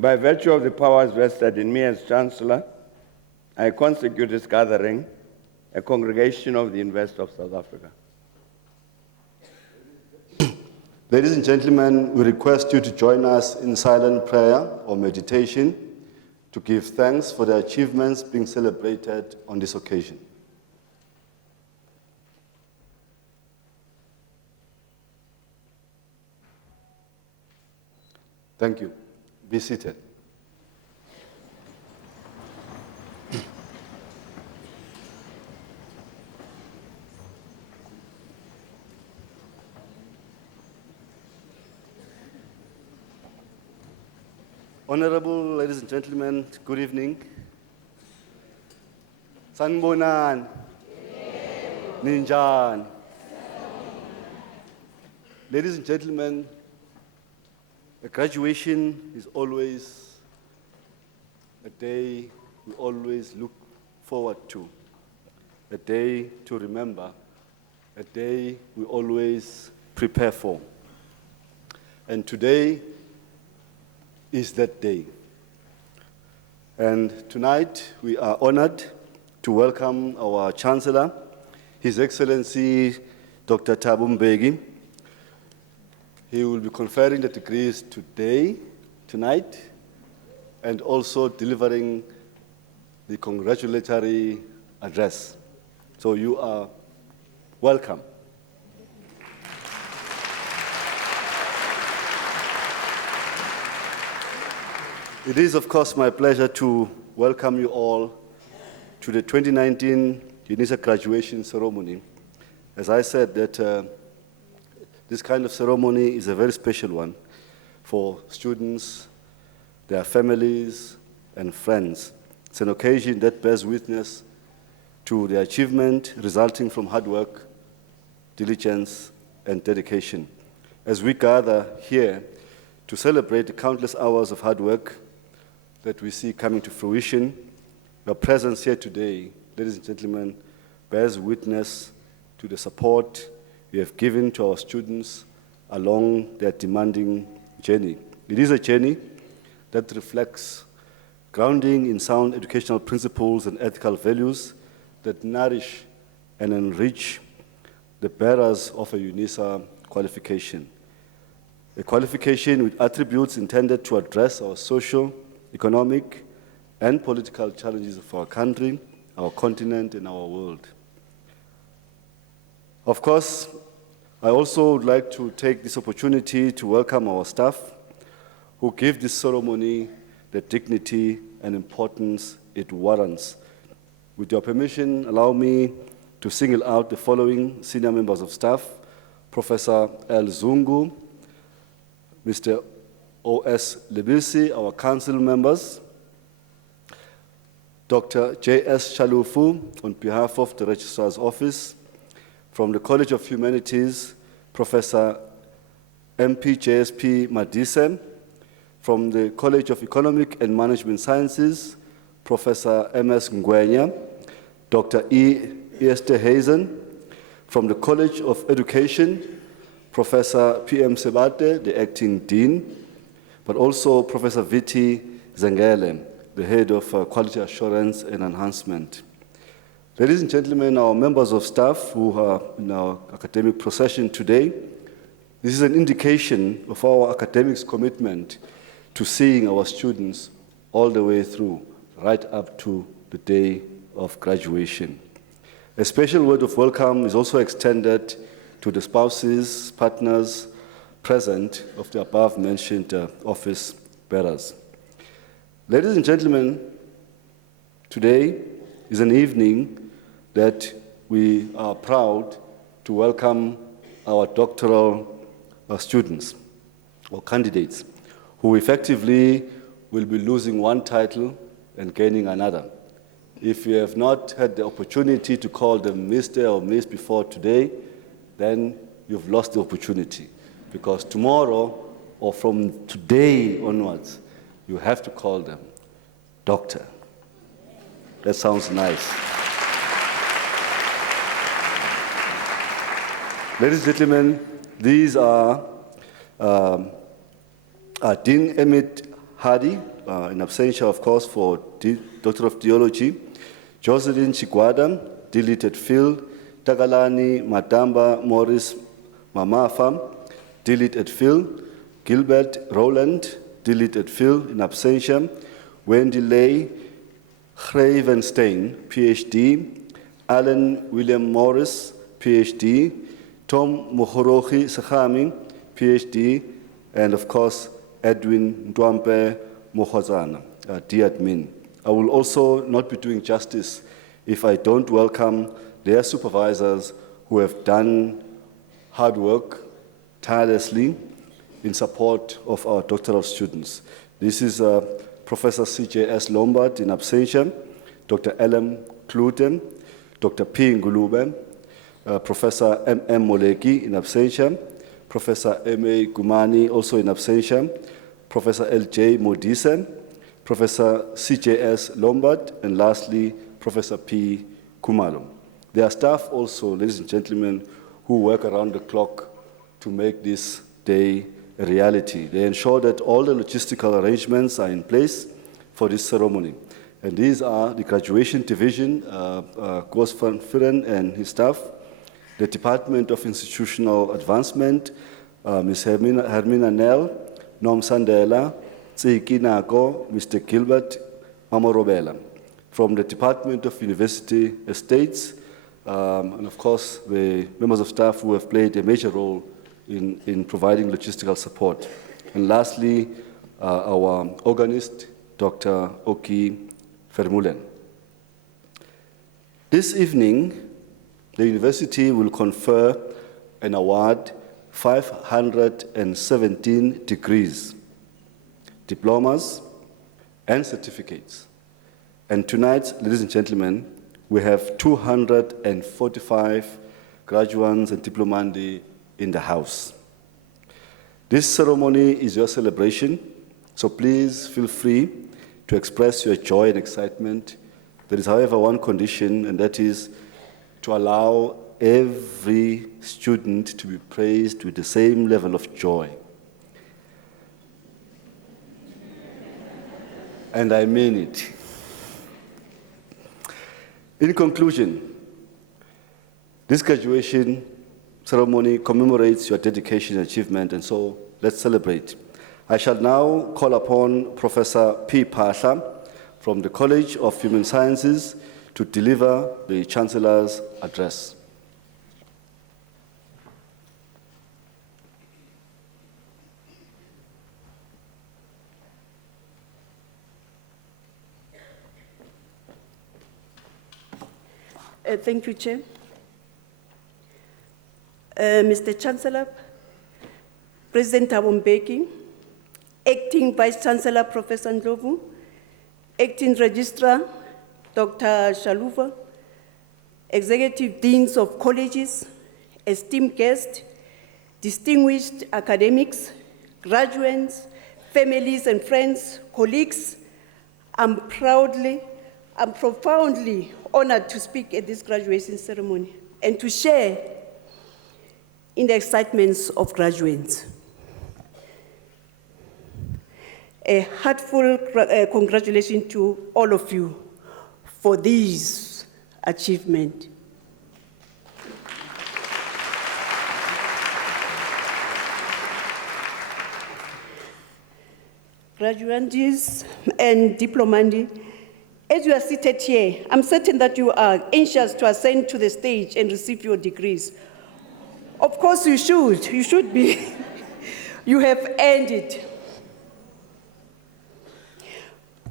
By virtue of the powers vested in me as Chancellor, I consecute this gathering a congregation of the University of South Africa. Ladies and gentlemen, we request you to join us in silent prayer or meditation to give thanks for the achievements being celebrated on this occasion. Thank you. Be seated. Honorable ladies and gentlemen, good evening. Sanbonan. Ninjan. Ladies and gentlemen, a graduation is always a day we always look forward to, a day to remember, a day we always prepare for. And today is that day. And tonight we are honored to welcome our Chancellor, His Excellency Dr. Thabo Mbeki. He will be conferring the degrees tonight, and also delivering the congratulatory address. So you are welcome. It is, of course, my pleasure to welcome you all to the 2019 Unisa graduation ceremony. As I said, that this kind of ceremony is a very special one for students, their families, and friends. It's an occasion that bears witness to the achievement resulting from hard work, diligence, and dedication. As we gather here to celebrate the countless hours of hard work that we see coming to fruition, your presence here today, ladies and gentlemen, bears witness to the support we have given to our students along their demanding journey. It is a journey that reflects grounding in sound educational principles and ethical values that nourish and enrich the bearers of a Unisa qualification. A qualification with attributes intended to address our social, economic, and political challenges of our country, our continent, and our world. Of course, I also would like to take this opportunity to welcome our staff who give this ceremony the dignity and importance it warrants. With your permission, allow me to single out the following senior members of staff: Professor L. Zungu, Mr. O.S. Lebisi, our council members, Dr. J.S. Chalufu, on behalf of the Registrar's Office, from the College of Humanities, Professor M.P. J.S.P. Madise, from the College of Economic and Management Sciences, Professor M.S. Ngwenya, Dr. E. Esterhazen, from the College of Education, Professor P.M. Sebate, the acting dean, but also Professor Viti Zengele, the head of Quality Assurance and Enhancement. Ladies and gentlemen, our members of staff who are in our academic procession today, this is an indication of our academics' commitment to seeing our students all the way through, right up to the day of graduation. A special word of welcome is also extended to the spouses, partners present of the above-mentioned office bearers. Ladies and gentlemen, today is an evening that we are proud to welcome our doctoral students or candidates who effectively will be losing one title and gaining another. If you have not had the opportunity to call them Mr. or Miss before today, then you've lost the opportunity, because tomorrow or from today onwards, you have to call them Doctor. That sounds nice. Ladies and gentlemen, these are Dean Emmett Hardy, in absentia, of course, for Doctor of Theology, Jocelyn Chigwada, deleted field, Tagalani Matamba Morris Mamafa, deleted field, Gilbert Rowland, deleted field, in absentia, Wendy Lay, Gravenstein, PhD, Alan William Morris, PhD, Tom Muhorohi Sahami, PhD, and of course, Edwin Ndwampe Mohozana, D-admin. I will also not be doing justice if I don't welcome their supervisors who have done hard work tirelessly in support of our doctoral students. This is Professor C.J.S. Lombard in absentia, Dr. L.M. Kluten, Dr. P. Ngulube, Professor M.M. Moleki in absentia, Professor M.A. Gumani also in absentia, Professor L.J. Modisen, Professor C.J.S. Lombard, and lastly, Professor P. Kumalo. There are staff also, ladies and gentlemen, who work around the clock to make this day a reality. They ensure that all the logistical arrangements are in place for this ceremony. And these are the graduation division, Koos van Vuren and his staff, the Department of Institutional Advancement, Ms. Hermina Nell, Nom Sandela, Tsiki Nako, Mr. Gilbert Mamorobela. From the Department of University Estates, and of course, the members of staff who have played a major role in providing logistical support. And lastly, our organist, Dr. Oki Vermeulen. This evening, the university will confer and award 517 degrees, diplomas, and certificates. And tonight, ladies and gentlemen, we have 245 graduates and diplomandi in the house. This ceremony is your celebration, so please feel free to express your joy and excitement. There is, however, one condition, and that is to allow every student to be praised with the same level of joy. And I mean it. In conclusion, this graduation ceremony commemorates your dedication and achievement, and so let's celebrate. I shall now call upon Professor P. Pasha from the College of Human Sciences to deliver the Chancellor's address. Thank you, Chair. Mr. Chancellor, President Thabo Mbeki, Acting Vice Chancellor Professor Ndlovu, Acting Registrar Dr. Shaluva, Executive Deans of Colleges, esteemed guests, distinguished academics, graduates, families and friends, colleagues, I'm profoundly honored to speak at this graduation ceremony and to share in the excitements of graduates. A heartfelt congratulations to all of you for this achievement. Graduands and diplomandi, as you are seated here, I'm certain that you are anxious to ascend to the stage and receive your degrees. Of course you should be. You have earned it.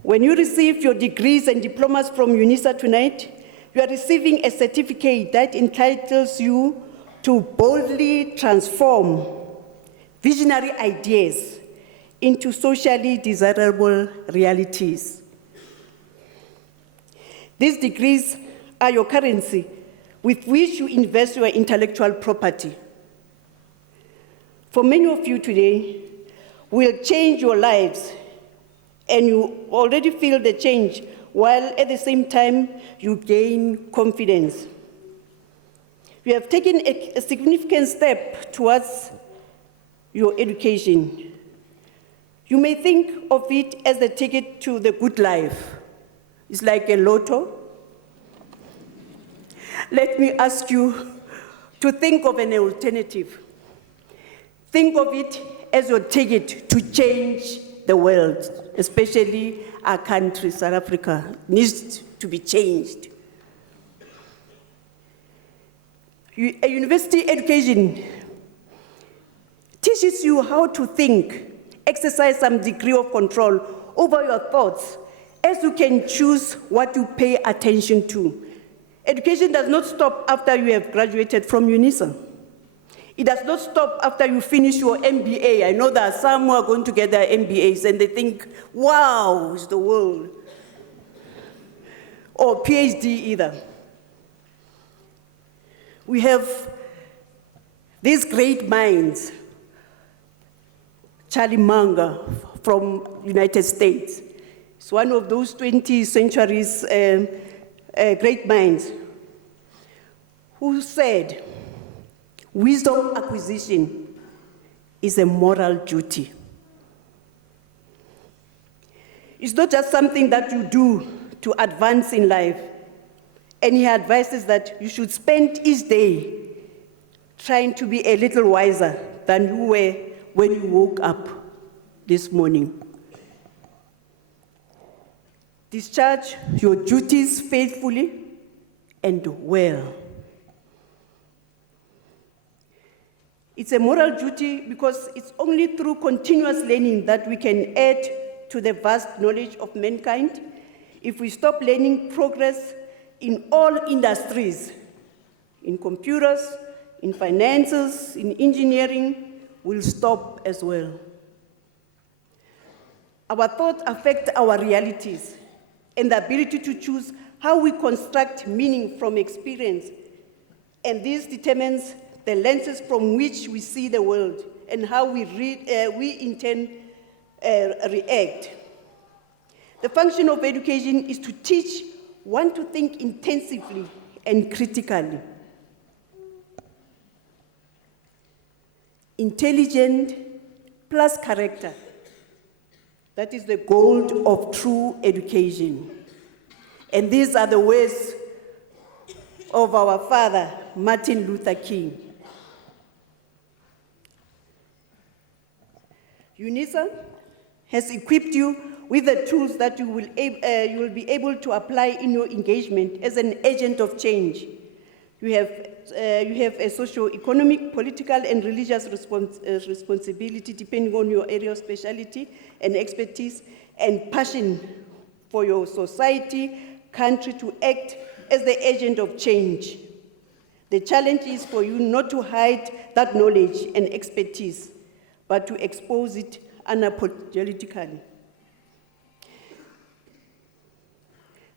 When you receive your degrees and diplomas from Unisa tonight, you are receiving a certificate that entitles you to boldly transform visionary ideas into socially desirable realities. These degrees are your currency with which you invest your intellectual property. For many of you today, will change your lives, and you already feel the change, while at the same time, you gain confidence. You have taken a significant step towards your education. You may think of it as the ticket to the good life. It's like a lotto. Let me ask you to think of an alternative. Think of it as your ticket to change the world, especially our country, South Africa, needs to be changed. A university education teaches you how to think, exercise some degree of control over your thoughts, as you can choose what you pay attention to. Education does not stop after you have graduated from Unisa. It does not stop after you finish your MBA. I know there are some who are going to get their MBAs and they think, wow, it's the world. Or PhD either. We have these great minds. Charlie Munger from United States. It's one of those 20th centuries great minds who said, wisdom acquisition is a moral duty. It's not just something that you do to advance in life. And he advises that you should spend each day trying to be a little wiser than you were when you woke up this morning. Discharge your duties faithfully and well. It's a moral duty because it's only through continuous learning that we can add to the vast knowledge of mankind. If we stop learning, progress in all industries, in computers, in finances, in engineering, will stop as well. Our thoughts affect our realities and the ability to choose how we construct meaning from experience. And this determines the lenses from which we see the world and how we in turn react. The function of education is to teach one to think intensively and critically. Intelligent plus character. That is the goal of true education. And these are the words of our father, Martin Luther King. Unisa has equipped you with the tools that you will be able to apply in your engagement as an agent of change. You have a socio-economic, political, and religious responsibility depending on your area of specialty and expertise and passion for your society, country to act as the agent of change. The challenge is for you not to hide that knowledge and expertise, but to expose it unapologetically.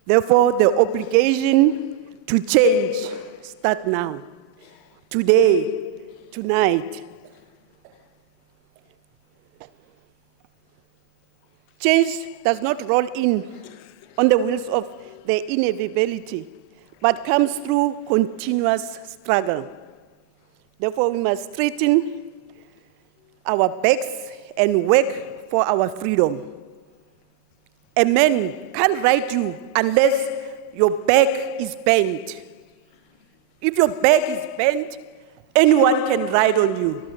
Therefore, the obligation to change starts now, today, tonight. Change does not roll in on the wheels of the inevitability, but comes through continuous struggle. Therefore, we must straighten our backs and work for our freedom. A man can't ride you unless your back is bent. If your back is bent, anyone can ride on you.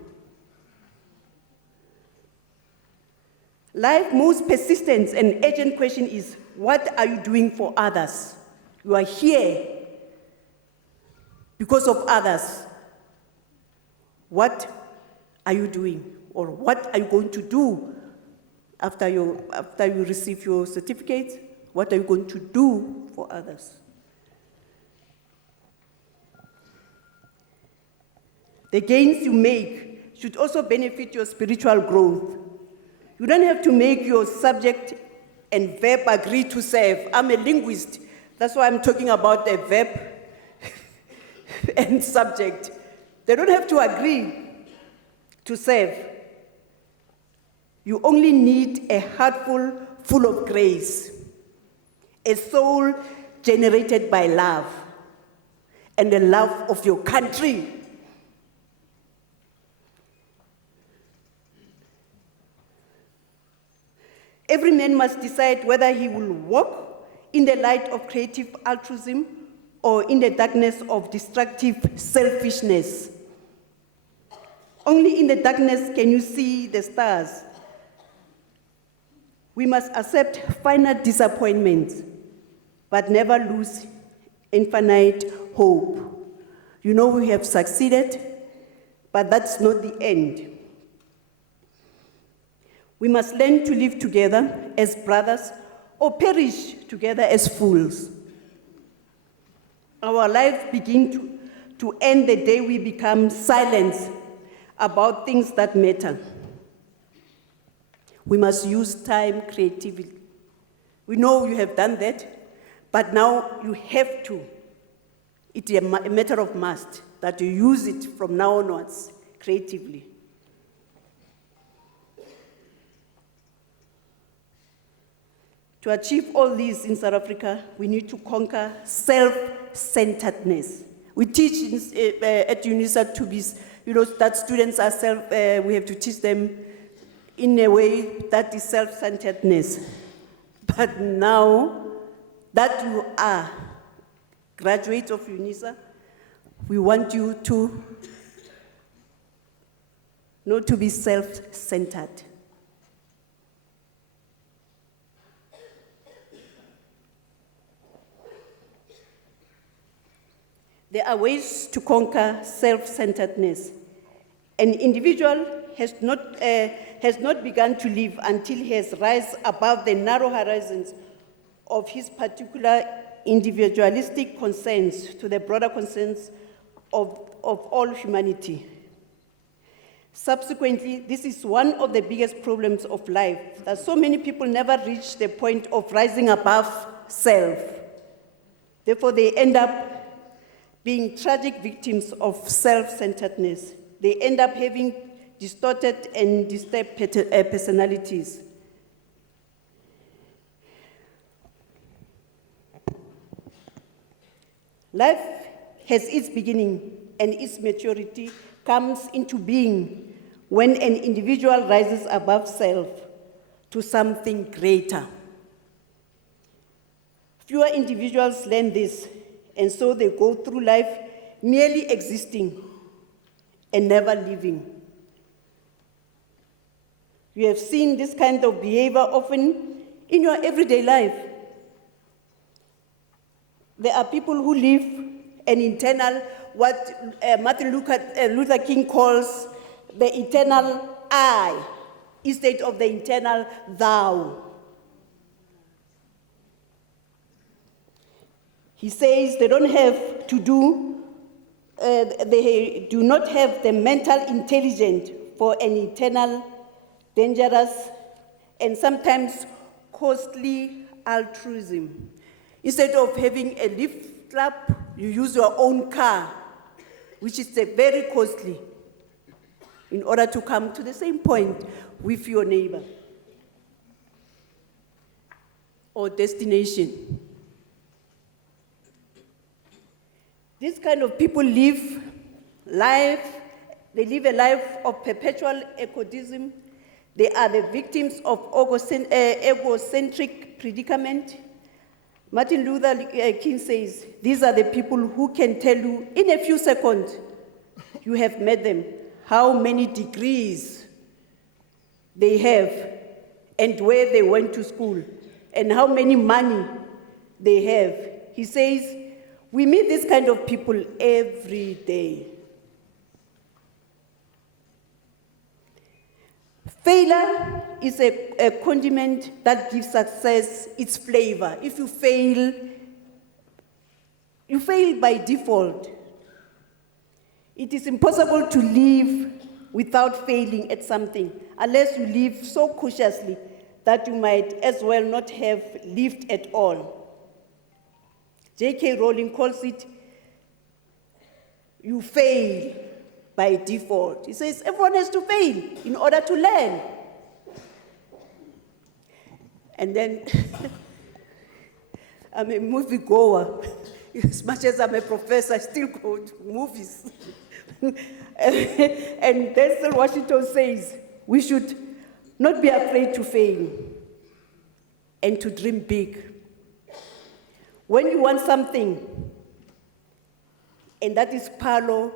Life's most persistent and urgent question is, what are you doing for others? You are here because of others. What are you doing? Or what are you going to do after you receive your certificate? What are you going to do for others? The gains you make should also benefit your spiritual growth. You don't have to make your subject and verb agree to serve. I'm a linguist. That's why I'm talking about a verb and subject. They don't have to agree to serve. You only need a heart full of grace, a soul generated by love, and the love of your country. Every man must decide whether he will walk in the light of creative altruism or in the darkness of destructive selfishness. Only in the darkness can you see the stars. We must accept finite disappointments, but never lose infinite hope. You know we have succeeded, but that's not the end. We must learn to live together as brothers or perish together as fools. Our lives begin to end the day we become silent about things that matter. We must use time creatively. We know you have done that, but now you have to. It's a matter of must that you use it from now onwards creatively. To achieve all this in South Africa, we need to conquer self-centeredness. We teach at Unisa to be, that students are we have to teach them in a way that is self-centeredness. But now that you are graduates of Unisa, we want you to not to be self-centered. There are ways to conquer self-centeredness. An individual has not begun to live until he has risen above the narrow horizons of his particular individualistic concerns to the broader concerns of all humanity. Subsequently, this is one of the biggest problems of life, that so many people never reach the point of rising above self. Therefore, they end up being tragic victims of self-centeredness. They end up having distorted and disturbed personalities. Life has its beginning, and its maturity comes into being when an individual rises above self to something greater. Fewer individuals learn this, and so they go through life merely existing and never living. You have seen this kind of behavior often in your everyday life. There are people who live an internal, what Martin Luther King calls the eternal I, instead of the internal thou. He says they don't have to do, they do not have the mental intelligence for an eternal, dangerous, and sometimes costly altruism. Instead of having a lift club, you use your own car, which is very costly, in order to come to the same point with your neighbor or destination. These kind of people live a life of perpetual egotism. They are the victims of egocentric predicament. Martin Luther King says, these are the people who can tell you in a few seconds, you have met them, how many degrees they have and where they went to school and how many money they have. He says, we meet this kind of people every day. Failure is a condiment that gives success its flavor. If you fail by default. It is impossible to live without failing at something, unless you live so cautiously that you might as well not have lived at all. J.K. Rowling calls it, you fail by default. He says everyone has to fail in order to learn. And then, I'm a movie goer. As much as I'm a professor, I still go to movies. And Denzel Washington says, we should not be afraid to fail. and to dream big. When you want something, and that is Paulo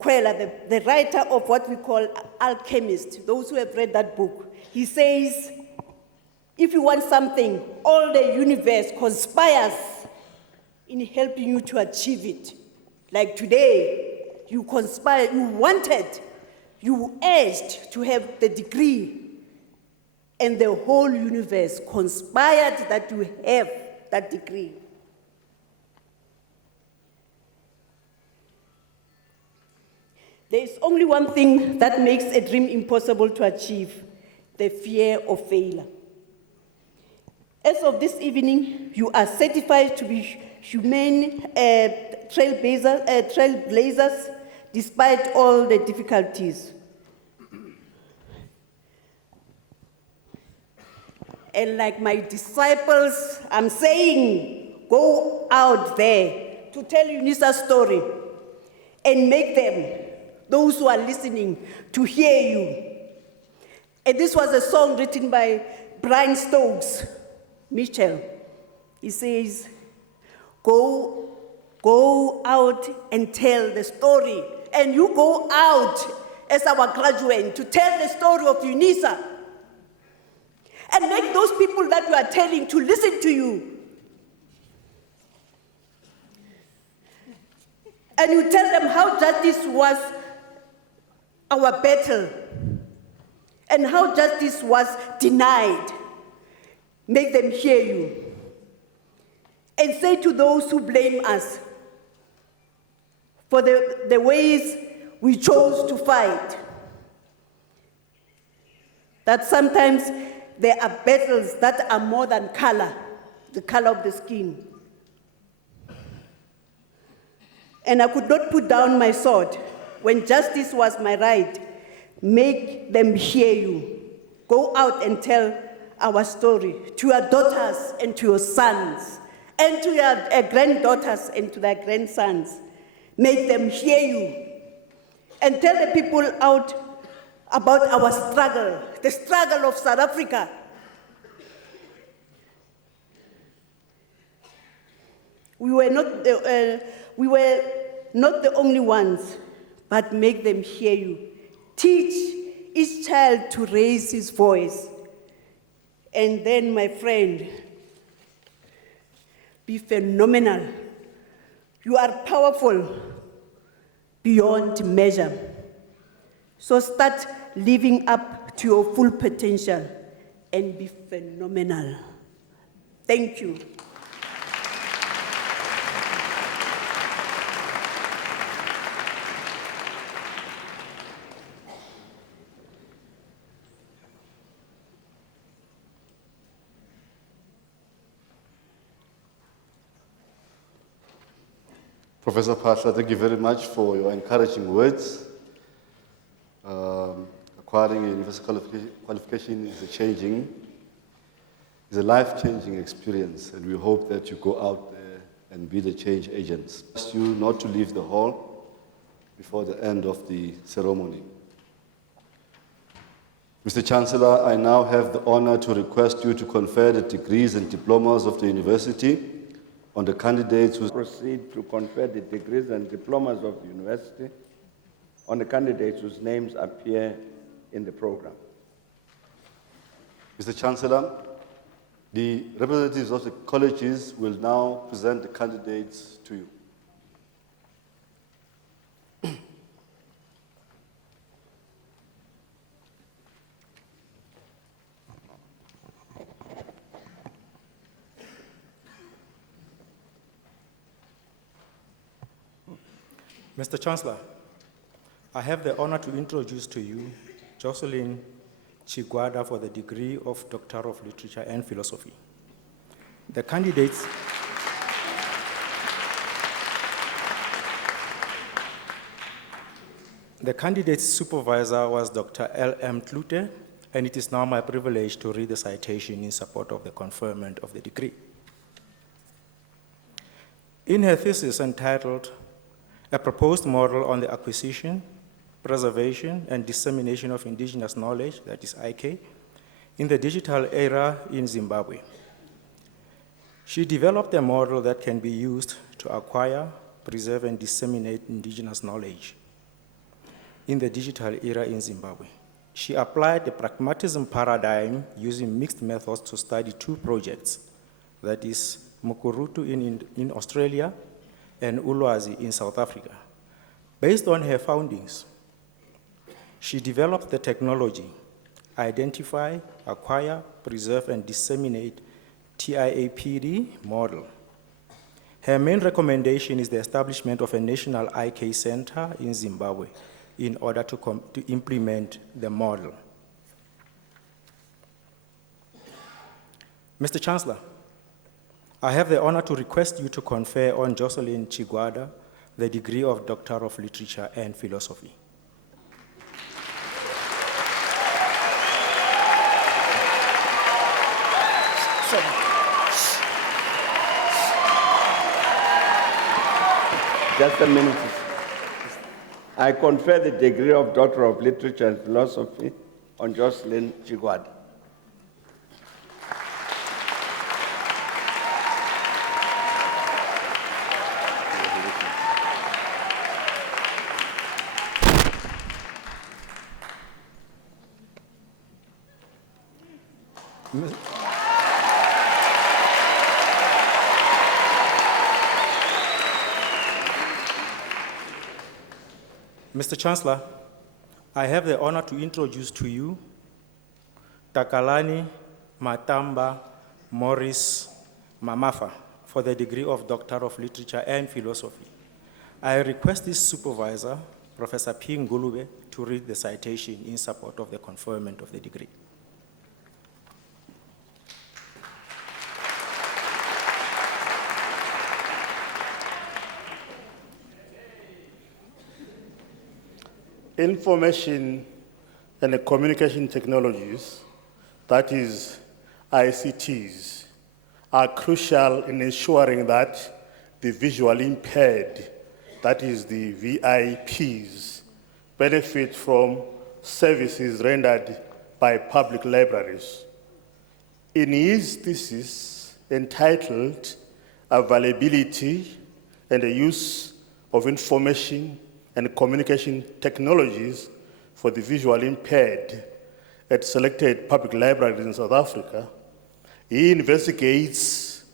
Coelho, the writer of what we call Alchemist, those who have read that book, he says, if you want something, all the universe conspires in helping you to achieve it. Like today, you conspired, you wanted, you urged to have the degree, and the whole universe conspired that you have that degree. There is only one thing that makes a dream impossible to achieve: the fear of failure. As of this evening, you are certified to be humane trailblazers despite all the difficulties. And like my disciples, I'm saying, go out there to tell Unisa's story and make them, those who are listening, to hear you. And this was a song written by Brian Stokes Mitchell. He says, go out and tell the story. And you go out as our graduate to tell the story of Unisa. And make those people that you are telling to listen to you. And you tell them how justice was our battle and how justice was denied. Make them hear you. And say to those who blame us for the ways we chose to fight, that sometimes there are battles that are more than color, the color of the skin. And I could not put down my sword when justice was my right. Make them hear you. Go out and tell our story to your daughters and to your sons, and to your granddaughters and to their grandsons. Make them hear you. And tell the people out about our struggle, the struggle of South Africa. We were not the only ones, but make them hear you. Teach each child to raise his voice. And then, my friend, be phenomenal. You are powerful beyond measure. So start living up to your full potential and be phenomenal. Thank you. Professor Pasha, thank you very much for your encouraging words. Acquiring a university qualification is a life-changing experience, and we hope that you go out there and be the change agents. I ask you not to leave the hall before the end of the ceremony. Mr. Chancellor, I now have the honor to request you to confer the degrees and diplomas of the university on the candidates who Proceed to confer the degrees and diplomas of the university on the candidates whose names appear in the program. Mr. Chancellor, the representatives of the colleges will now present the candidates to you. Mr. Chancellor, I have the honor to introduce to you Jocelyn Chigwada for the degree of Doctor of Literature and Philosophy. The candidate's supervisor was Dr. L.M. Klute, and it is now my privilege to read the citation in support of the conferment of the degree. In her thesis entitled A Proposed Model on the Acquisition, Preservation, and Dissemination of Indigenous Knowledge, that is IK, in the Digital Era in Zimbabwe, She developed a model that can be used to acquire, preserve, and disseminate indigenous knowledge in the digital era in Zimbabwe. She applied the pragmatism paradigm using mixed methods to study two projects, that is Mukurutu in Australia and Ulwazi in South Africa. Based on her findings, she developed the technology, identify, acquire, preserve, and disseminate TIAPD model. Her main recommendation is the establishment of a national IK center in Zimbabwe in order to implement the model. Mr. Chancellor, I have the honor to request you to confer on Jocelyn Chigwada the degree of Doctor of Literature and Philosophy. Just a minute. I confer the degree of Doctor of Literature and Philosophy on Jocelyn Chigwada. Mr. Chancellor, I have the honor to introduce to you Takalani Matamba Morris Mamafa for the degree of Doctor of Literature and Philosophy. I request this supervisor, Professor P. Ngulube, to read the citation in support of the conferment of the degree. Information and communication technologies, that is ICTs, are crucial in ensuring that the visually impaired, that is the VIPs, benefit from services rendered by public libraries. In his thesis entitled Availability and the Use of Information and Communication Technologies for the Visually Impaired at selected public libraries in South Africa, he investigates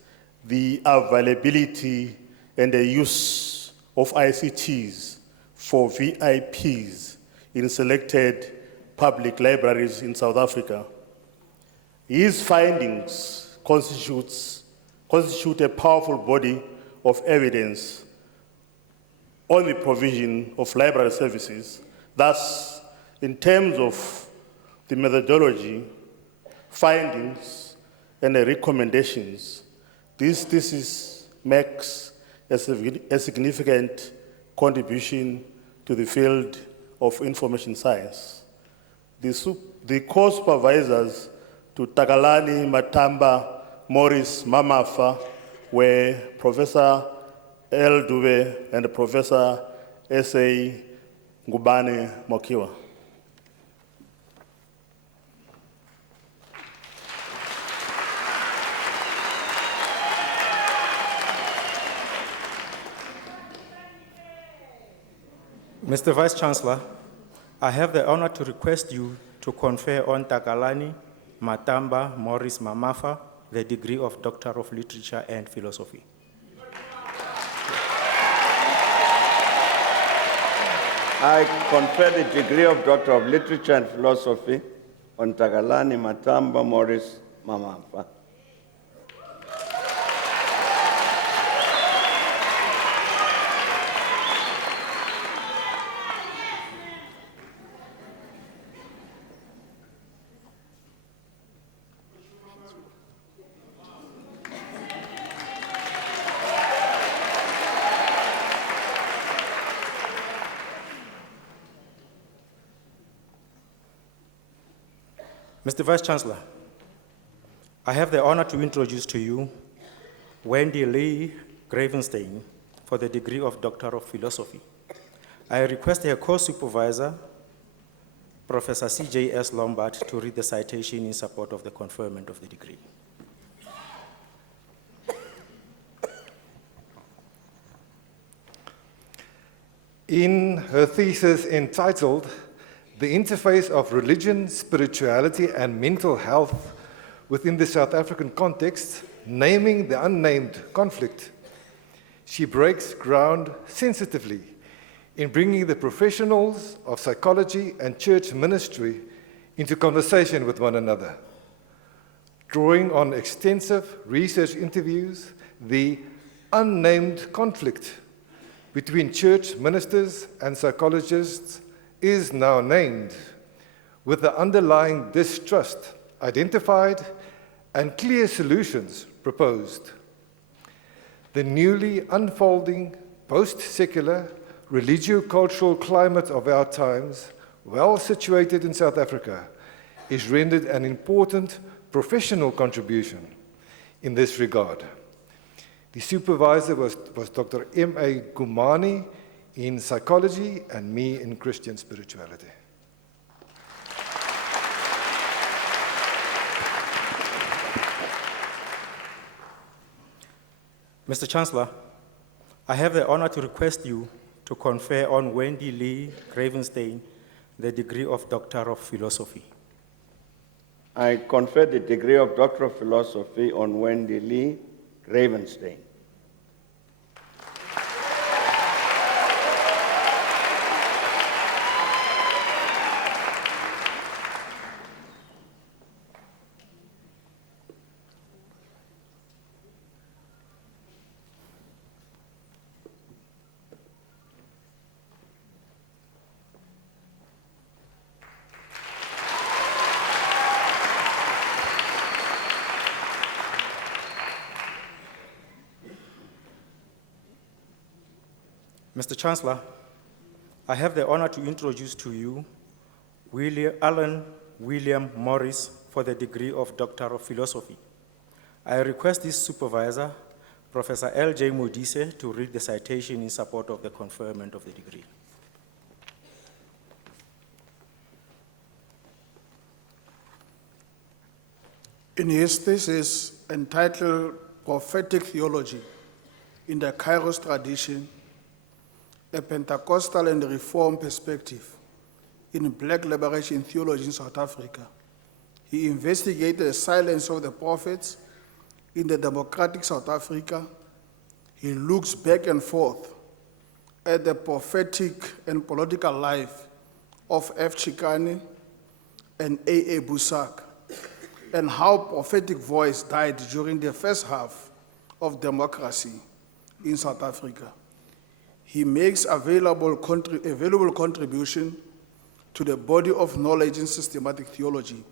the availability and the use of ICTs for VIPs in selected public libraries in South Africa. His findings constitute a powerful body of evidence on the provision of library services. Thus, in terms of the methodology, findings, and the recommendations, this thesis makes a significant contribution to the field of information science. The co-supervisors to Takalani Matamba Morris Mamafa were Professor L. Dube and Professor S.A. Ngubane Mokiwa. Mr. Vice Chancellor, I have the honor to request you to confer on Takalani Matamba Morris Mamafa the degree of Doctor of Literature and Philosophy. I confer the degree of Doctor of Literature and Philosophy on Takalani Matamba Morris Mamafa. Mr. Vice Chancellor, I have the honor to introduce to you Wendy Lee Gravenstein for the degree of Doctor of Philosophy. I request her co-supervisor, Professor C.J.S. Lombard, to read the citation in support of the conferment of the degree. In her thesis entitled The Interface of Religion, Spirituality and Mental Health within the South African Context, Naming the Unnamed Conflict, she breaks ground sensitively in bringing the professionals of psychology and church ministry into conversation with one another. Drawing on extensive research interviews, the unnamed conflict between church ministers and psychologists is now named, with the underlying distrust identified and clear solutions proposed. The newly unfolding post-secular religio-cultural climate of our times, well situated in South Africa, is rendered an important professional contribution in this regard. The supervisor was Dr. M.A. Gumani in psychology and me in Christian spirituality. Mr. Chancellor, I have the honor to request you to confer on Wendy Lee Gravenstein the degree of Doctor of Philosophy. I confer the degree of Doctor of Philosophy on Wendy Lee Gravenstein. Mr. Chancellor, I have the honor to introduce to you Alan William Morris for the degree of Doctor of Philosophy. I request this supervisor, Professor L.J. Modise, to read the citation in support of the conferment of the degree. In his thesis entitled Prophetic Theology in the Kairos Tradition, a Pentecostal and Reform Perspective in Black Liberation Theology in South Africa, he investigated the silence of the prophets in the democratic South Africa. He looks back and forth at the prophetic and political life of F. Chikane and A.A. Busak, and how prophetic voice died during the first half of democracy in South Africa. He makes available contribution to the body of knowledge in systematic theology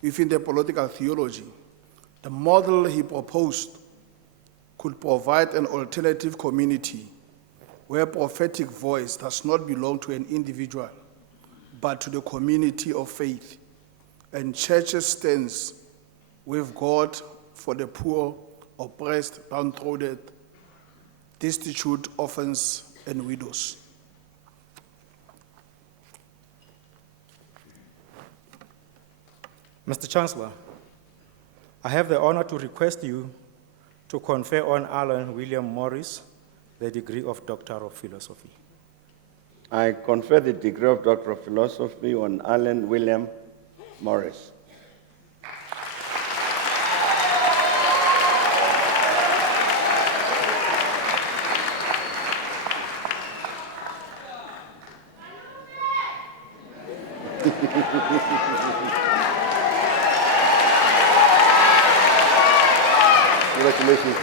within the political theology. The model he proposed could provide an alternative community where prophetic voice does not belong to an individual, but to the community of faith, and churches stands with God for the poor, oppressed, downtrodden, destitute, orphans, and widows. Mr. Chancellor, I have the honor to request you to confer on Alan William Morris the degree of Doctor of Philosophy. I confer the degree of Doctor of Philosophy on Alan William Morris. Congratulations.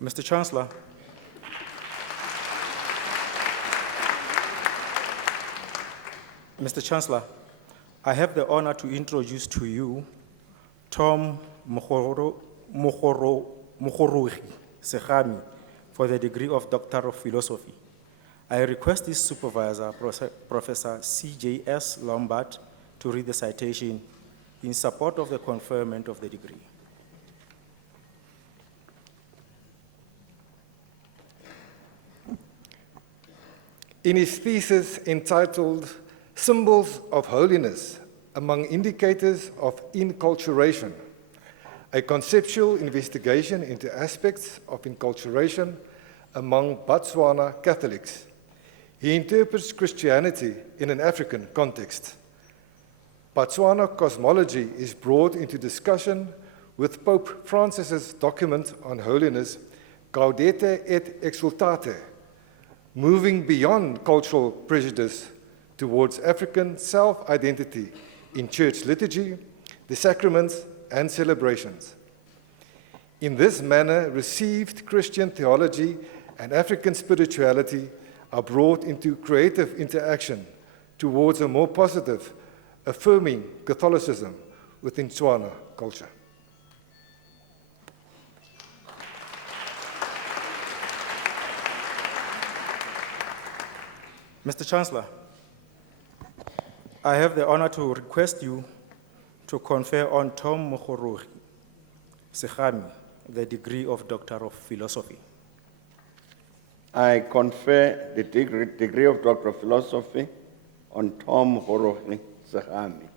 Mr. Chancellor, I have the honor to introduce to you Tom Mogorogi Segami for the degree of Doctor of Philosophy. I request this supervisor, Professor C.J.S. Lombard, to read the citation in support of the conferment of the degree. In his thesis entitled symbols of holiness among indicators of inculturation, a conceptual investigation into aspects of inculturation among Botswana Catholics. He interprets Christianity in an African context. Botswana cosmology is brought into discussion with Pope Francis's document on holiness, Gaudete et Exsultate, moving beyond cultural prejudice towards African self-identity in church liturgy, the sacraments, and celebrations. In this manner, received Christian theology and African spirituality are brought into creative interaction towards a more positive, affirming Catholicism within Tswana culture. Mr. Chancellor, I have the honor to request you to confer on Tom Mokgorogi Segami the degree of Doctor of Philosophy. I confer the degree of Doctor of Philosophy on Tom Mokgorogi Segami.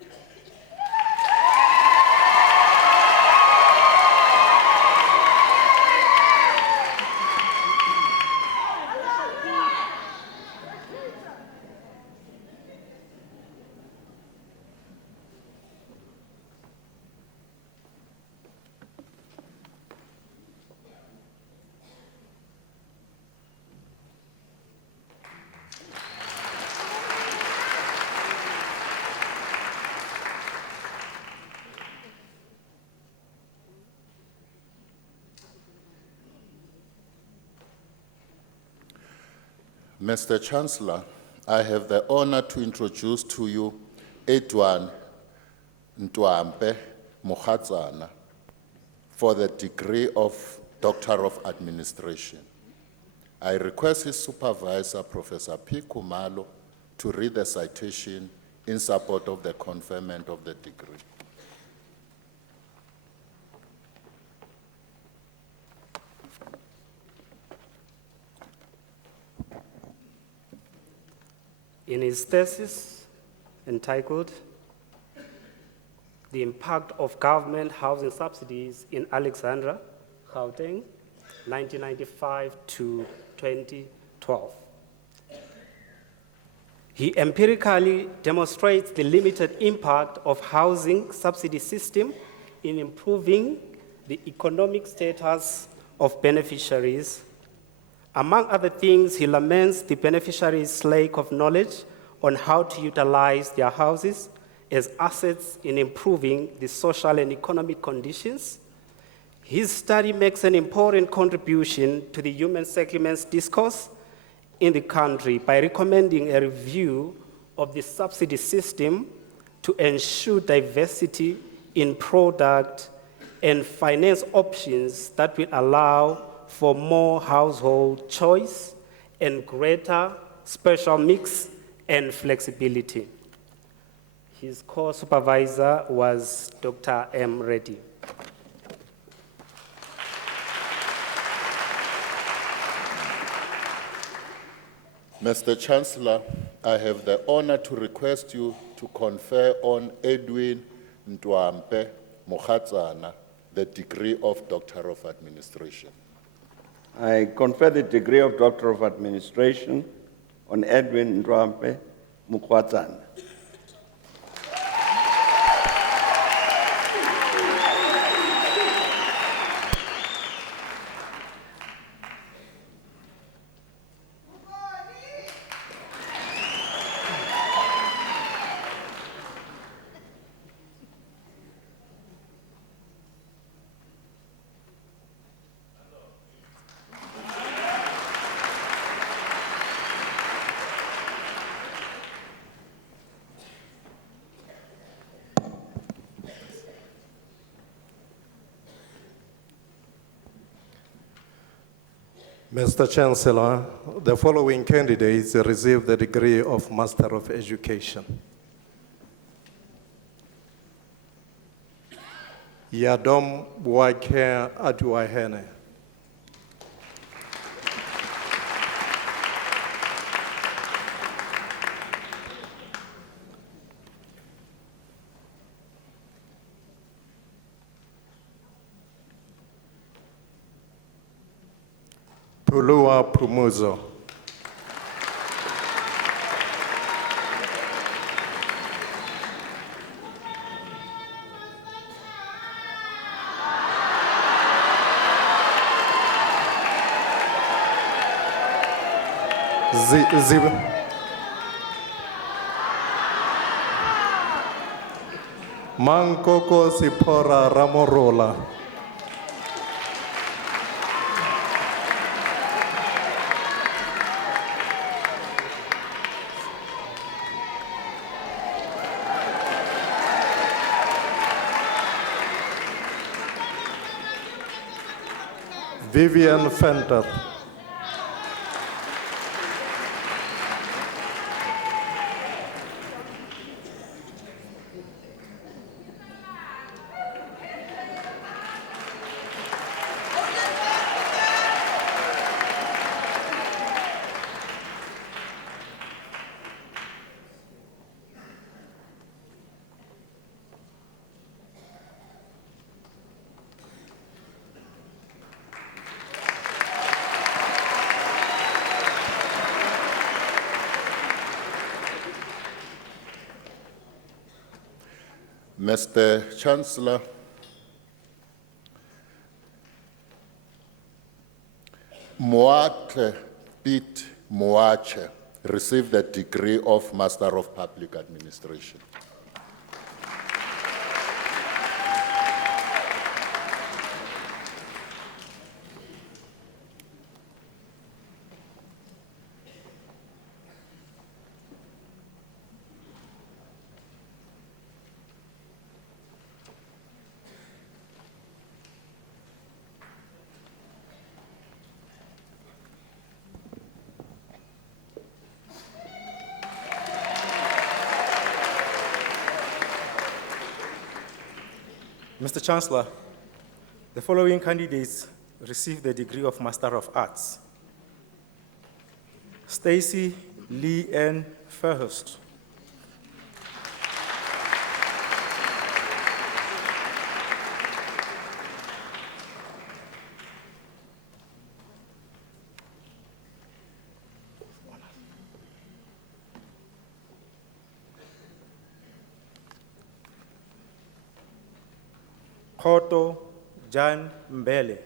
Mr. Chancellor, I have the honor to introduce to you Edwan Ntwampe Mogatsana for the degree of Doctor of Administration. I request his supervisor, Professor P. Kumalo, to read the citation in support of the conferment of the degree. In his thesis entitled The Impact of Government Housing Subsidies in Alexandra, Gauteng, 1995 to 2012. He empirically demonstrates the limited impact of housing subsidy system in improving the economic status of beneficiaries. Among other things, he laments the beneficiaries' lack of knowledge on how to utilize their houses as assets in improving the social and economic conditions. His study makes an important contribution to the human settlements discourse in the country by recommending a review of the subsidy system to ensure diversity in product and finance options that will allow for more household choice and greater special mix and flexibility. His co-supervisor was Dr. M. Reddy. Mr. Chancellor, I have the honor to request you to confer on Edwin Ntwampe Mogatsana the degree of Doctor of Administration. I confer the degree of Doctor of Administration on Edwin Ntwampe Mogatsana. Mr. Chancellor, the following candidates received the degree of Master of Education. Yadom Wake Aduahene. Hulua Pumuzo. Mankoko Sipora Ramorola. Vivian Fenter. Mr. Chancellor, Moatle Pete Moache received the degree of Master of Public Administration. Mr. Chancellor, the following candidates received the degree of Master of Arts. Stacy Lee Ann Fairhurst. Koto Jan Mbele.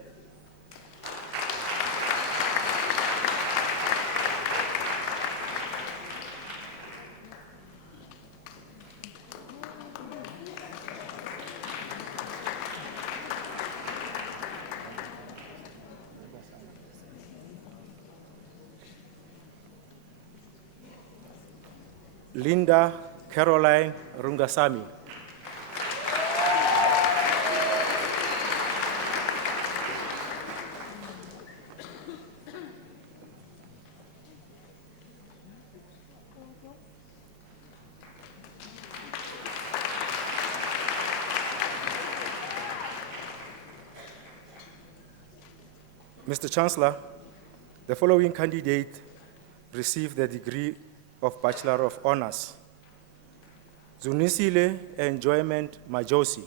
Linda Caroline Rungasami. Mr. Chancellor, the following candidate received the degree of Bachelor of Honors. Zunisile Enjoyment Majosi.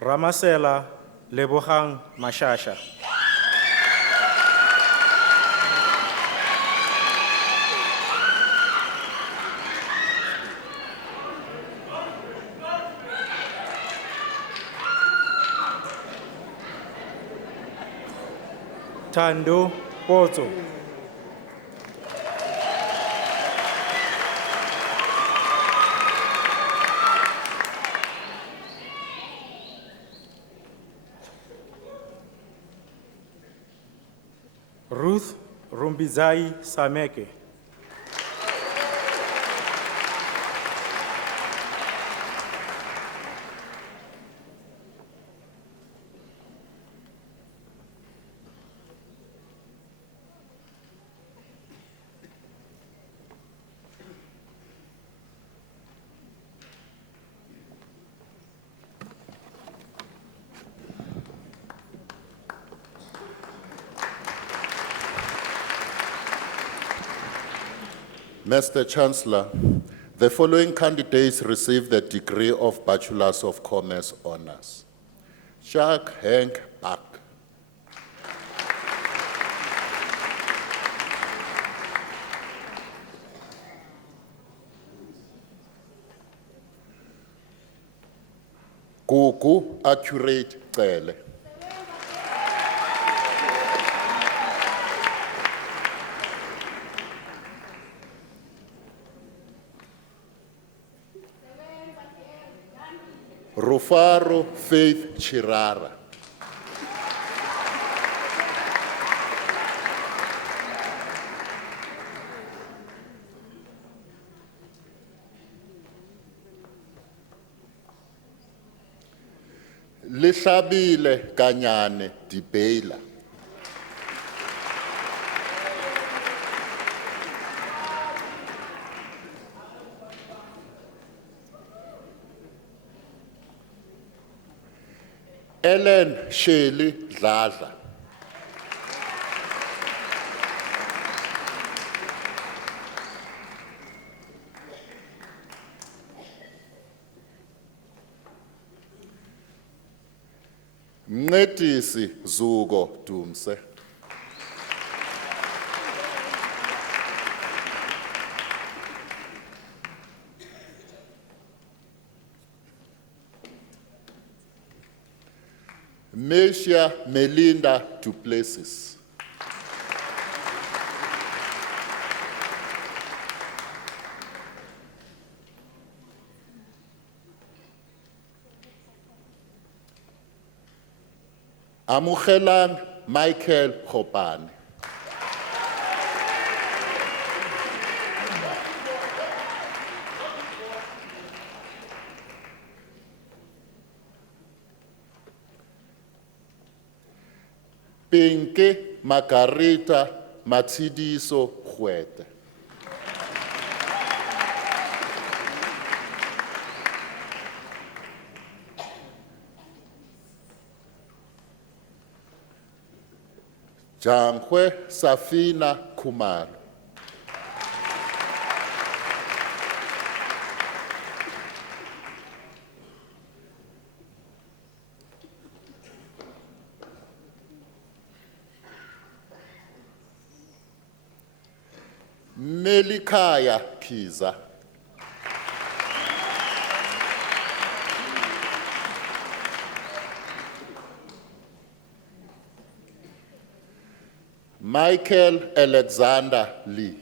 Ramasela Lebohang Mashasha. Tando Poto. Ruth Rumbizai Sameke. Mr. Chancellor, the following candidates received the degree of Bachelor of Commerce Honours. Jacques Henk Bach. Gugu Accurate Cele. Rufaro Faith Chirara. Lishabile Kanyane Dibela. Ellen Shelley Dladla. Mncedisi Zuko Dumse. Mesia Melinda Duplessis. Amugelang Michael Khopane. Pinke Margarita Matsidiso Huete. Jangwe Safina Kumalo. Melikaya Kiza. Michael Alexander Lee.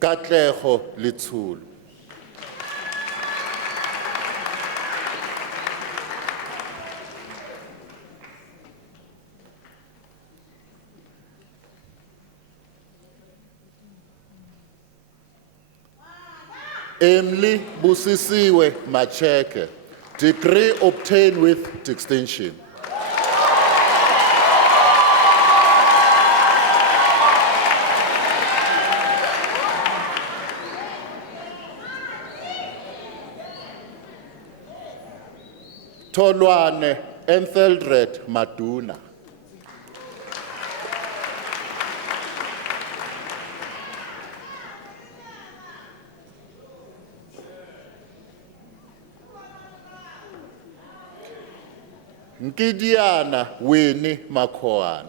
Katlego Litsulu. Emily Busisiwe Macheke, degree obtained with distinction. Tolwane Entheldred Maduna. Nkidiana Winnie Makhoane.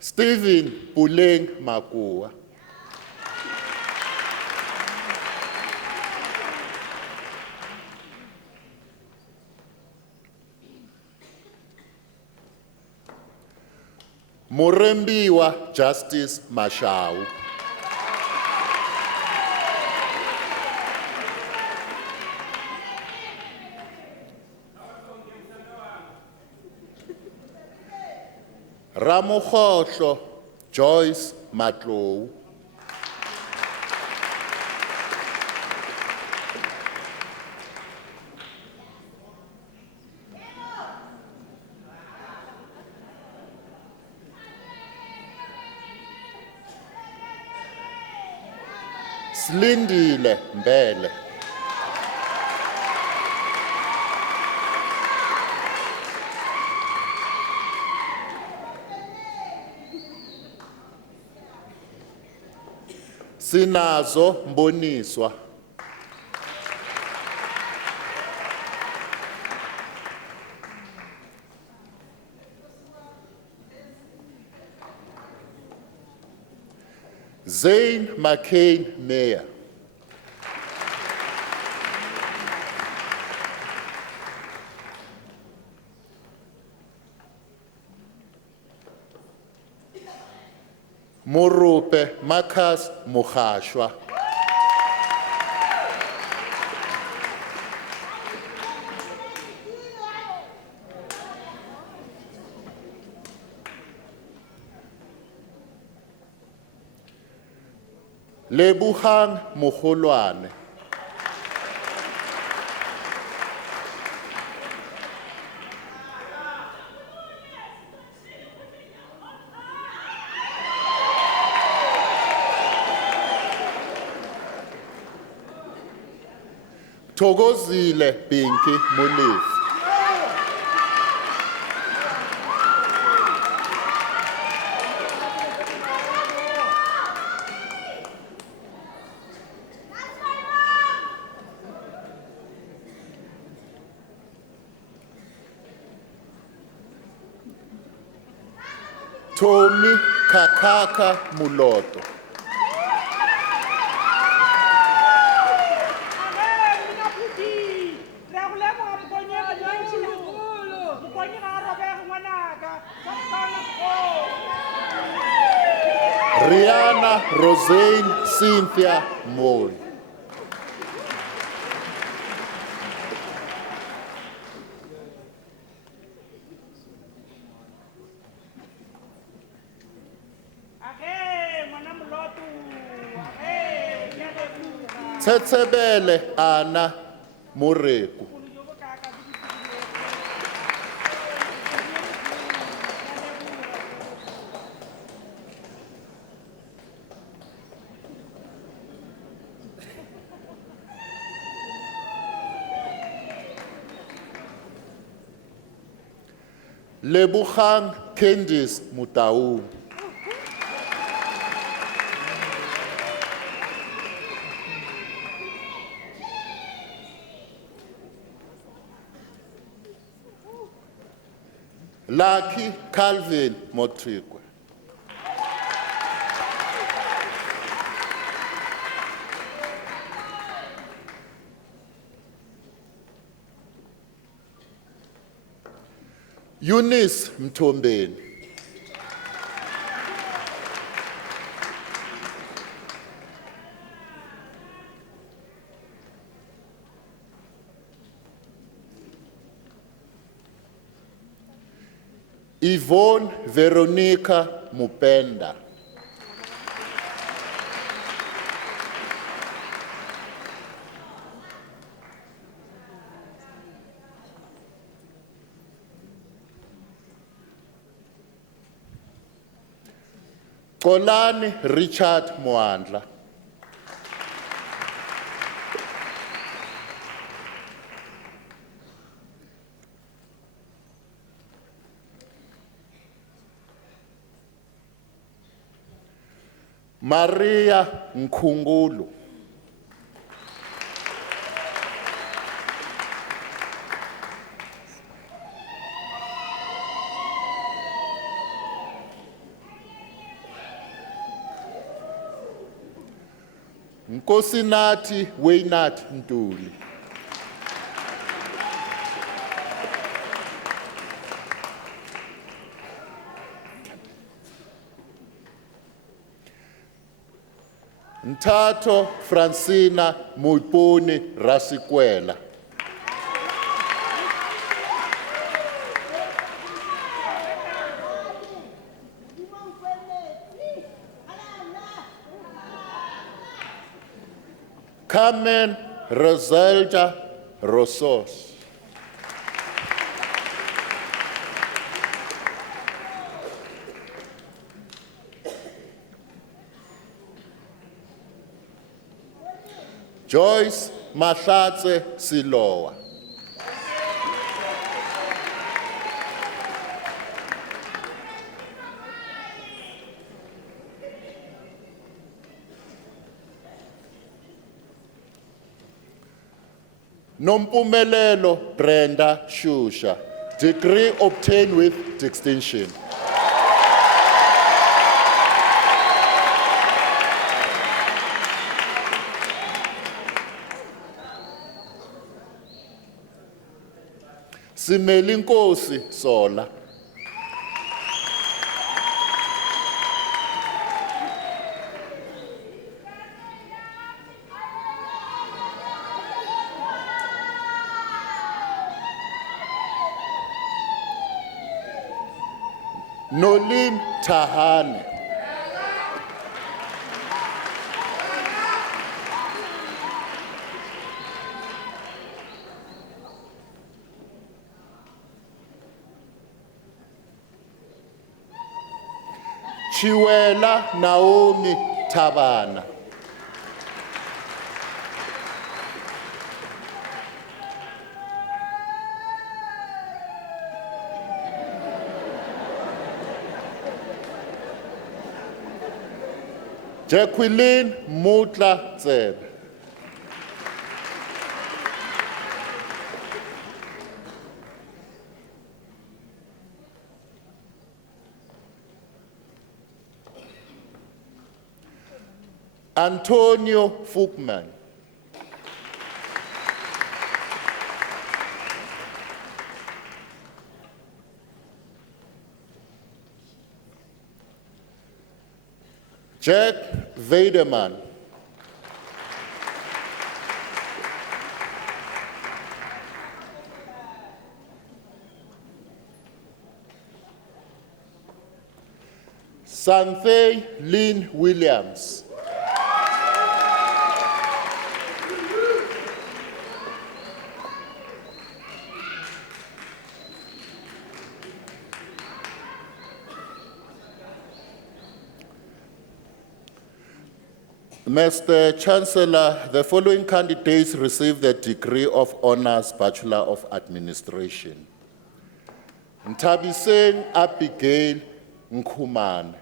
Stephen Puleng Makua. Morembiwa Justice Mashau. Ramokhohlo Joyce Matlou, Slindile Mbele, Sinazo Mboniswa, Zane McCain Mayor, Morupe Marcus Mukhashwa, Lebuhang Mogolwane, Thokozile Pinky Molefe, Tommy Kakaka Muloto, Rihanna Rosane Cynthia Moon, Tsetsebele Anna Moreku, Lebuhang Candice Mutaung, Lucky Calvin Motrikwe, Eunice Mtombeni, Yvonne Veronica Mupenda, Kolani Richard Mwandla, Maria Nkungulu, Nkosinathi Weinat Ntuli, Ntato Francina Muipuni Rasikwela, Carmen Roselda Rosos. Joyce Mahlatse Siloa. Nompumelelo Brenda Shusha, degree obtained with distinction. Simelinkosi Sola. Nolin Tahane. Chiwela Naomi Tabana. Jacqueline Mutla Tsebe. Antonio Fugman. Jack Vederman. Santhe Lynn Williams. Mr. Chancellor, the following candidates received the degree of Honours Bachelor of Administration. Ntabiseng Abigail Nkumane.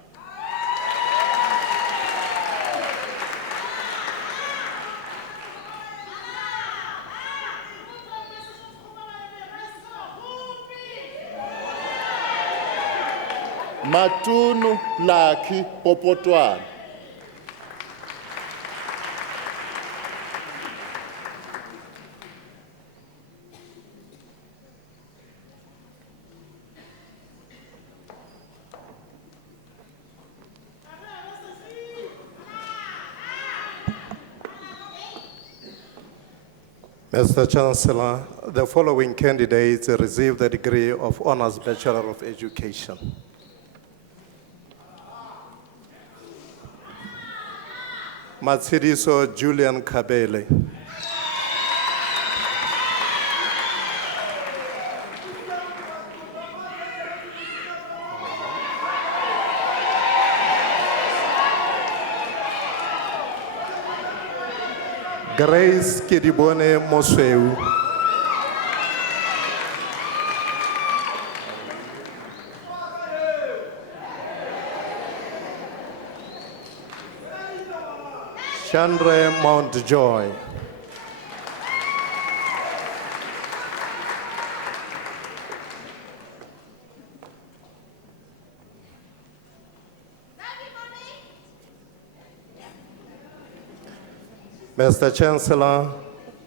Matunu Laki Popotwana. Mr. Chancellor, the following candidates received the degree of Honours Bachelor of Education. Matshidiso Julian Kabele. Grace Kedibone Mosweu. Chandra Mountjoy. Mr. Chancellor,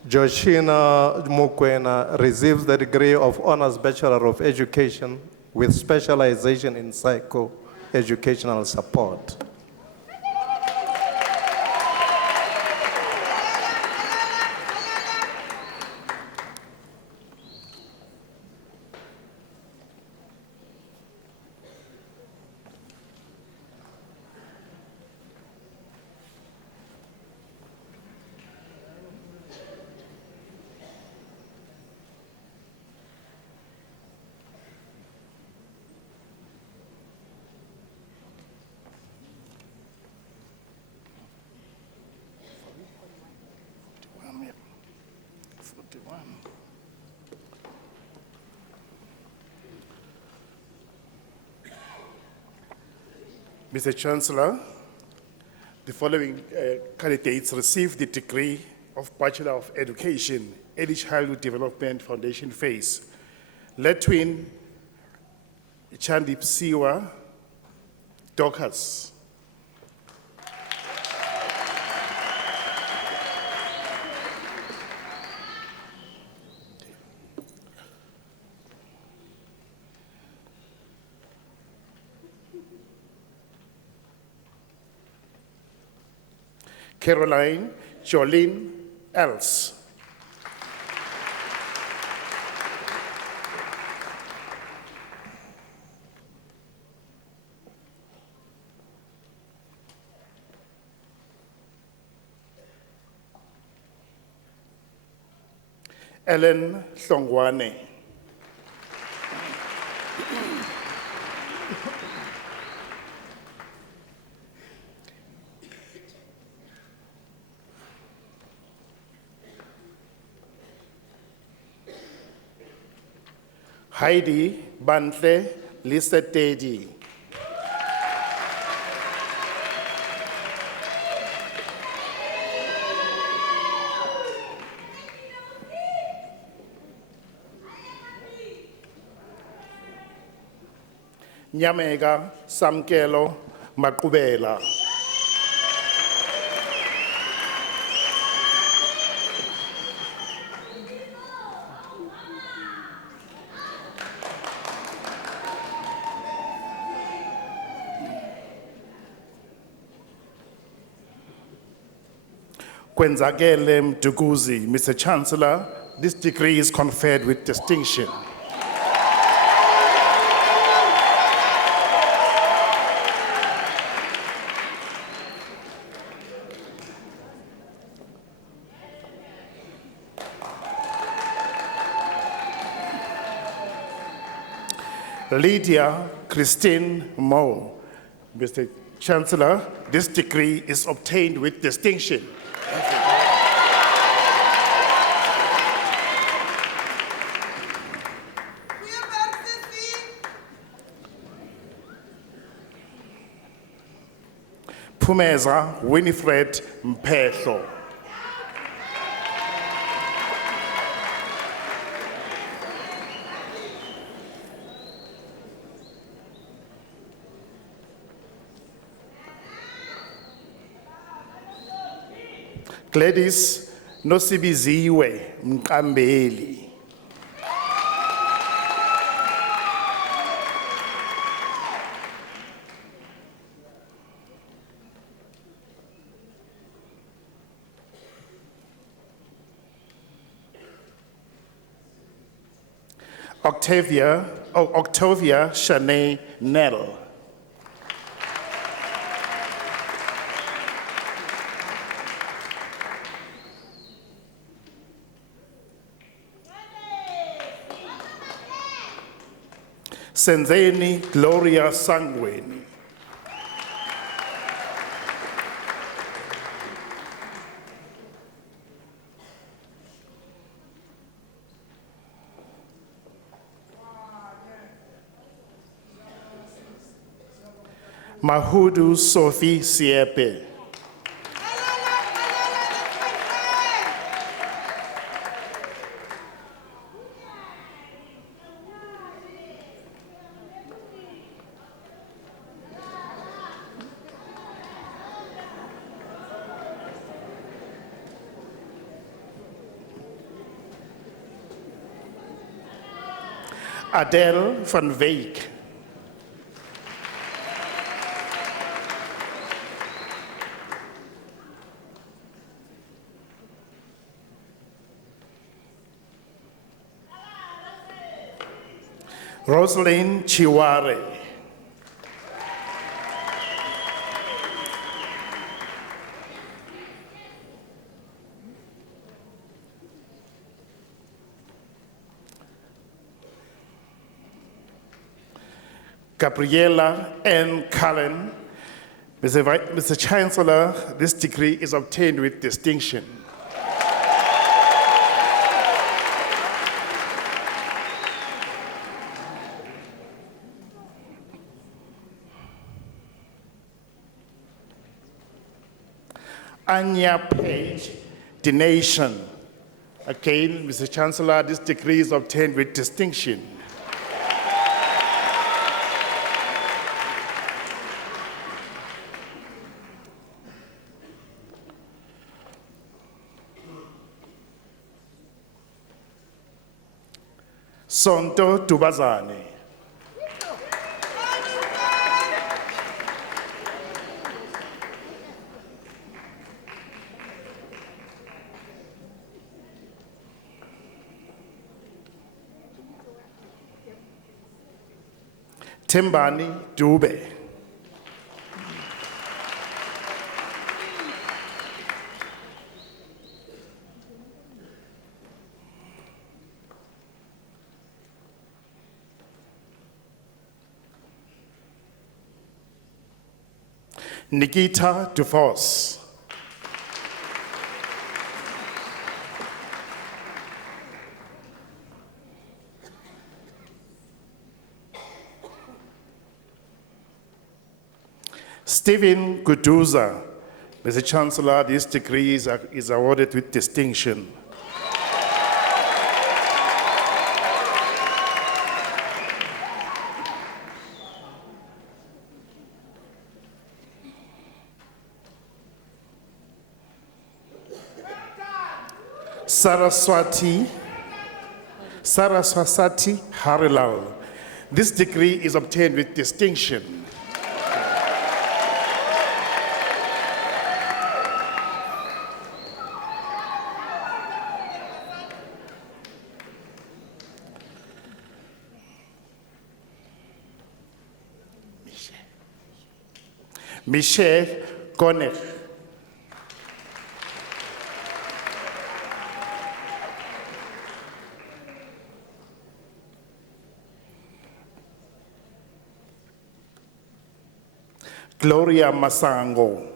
Joshina Mukwena receives the degree of Honours Bachelor of Education with specialization in psycho-educational support. Mr. Chancellor, the following candidates received the degree of Bachelor of Education, Early Childhood Development Foundation phase. Letwin Chandip Siwa, Dorcas. Caroline Jolene Els. Ellen Hlongwane. Heidi Bantle Lisa Tedi. Nyamega Samkelo Makubela. Kwenzakele Mdukuzi, Mr. Chancellor, this degree is conferred with distinction. Lydia Christine Moe, Mr. Chancellor, this degree is obtained with distinction. Pumeza Winifred Mpetho. Gladys Nosibiziwe Mkambeli. Octavia Shanae Nell. Senzeni Gloria Sangweni. Mahudu Sophie Siepe. Adele van Veek. Rosalind Chiware. Gabriela N. Cullen. Mr. Chancellor, this degree is obtained with distinction. Anya Page, Dination. Again, Mr. Chancellor, this degree is obtained with distinction. Sonto Tubazane. Tembani Dube. Nikita DeVos. Stephen Guduza. Mr. Chancellor, this degree is awarded with distinction. Saraswati Harilal. This degree is obtained with distinction. Michelle Conner. Gloria Masango.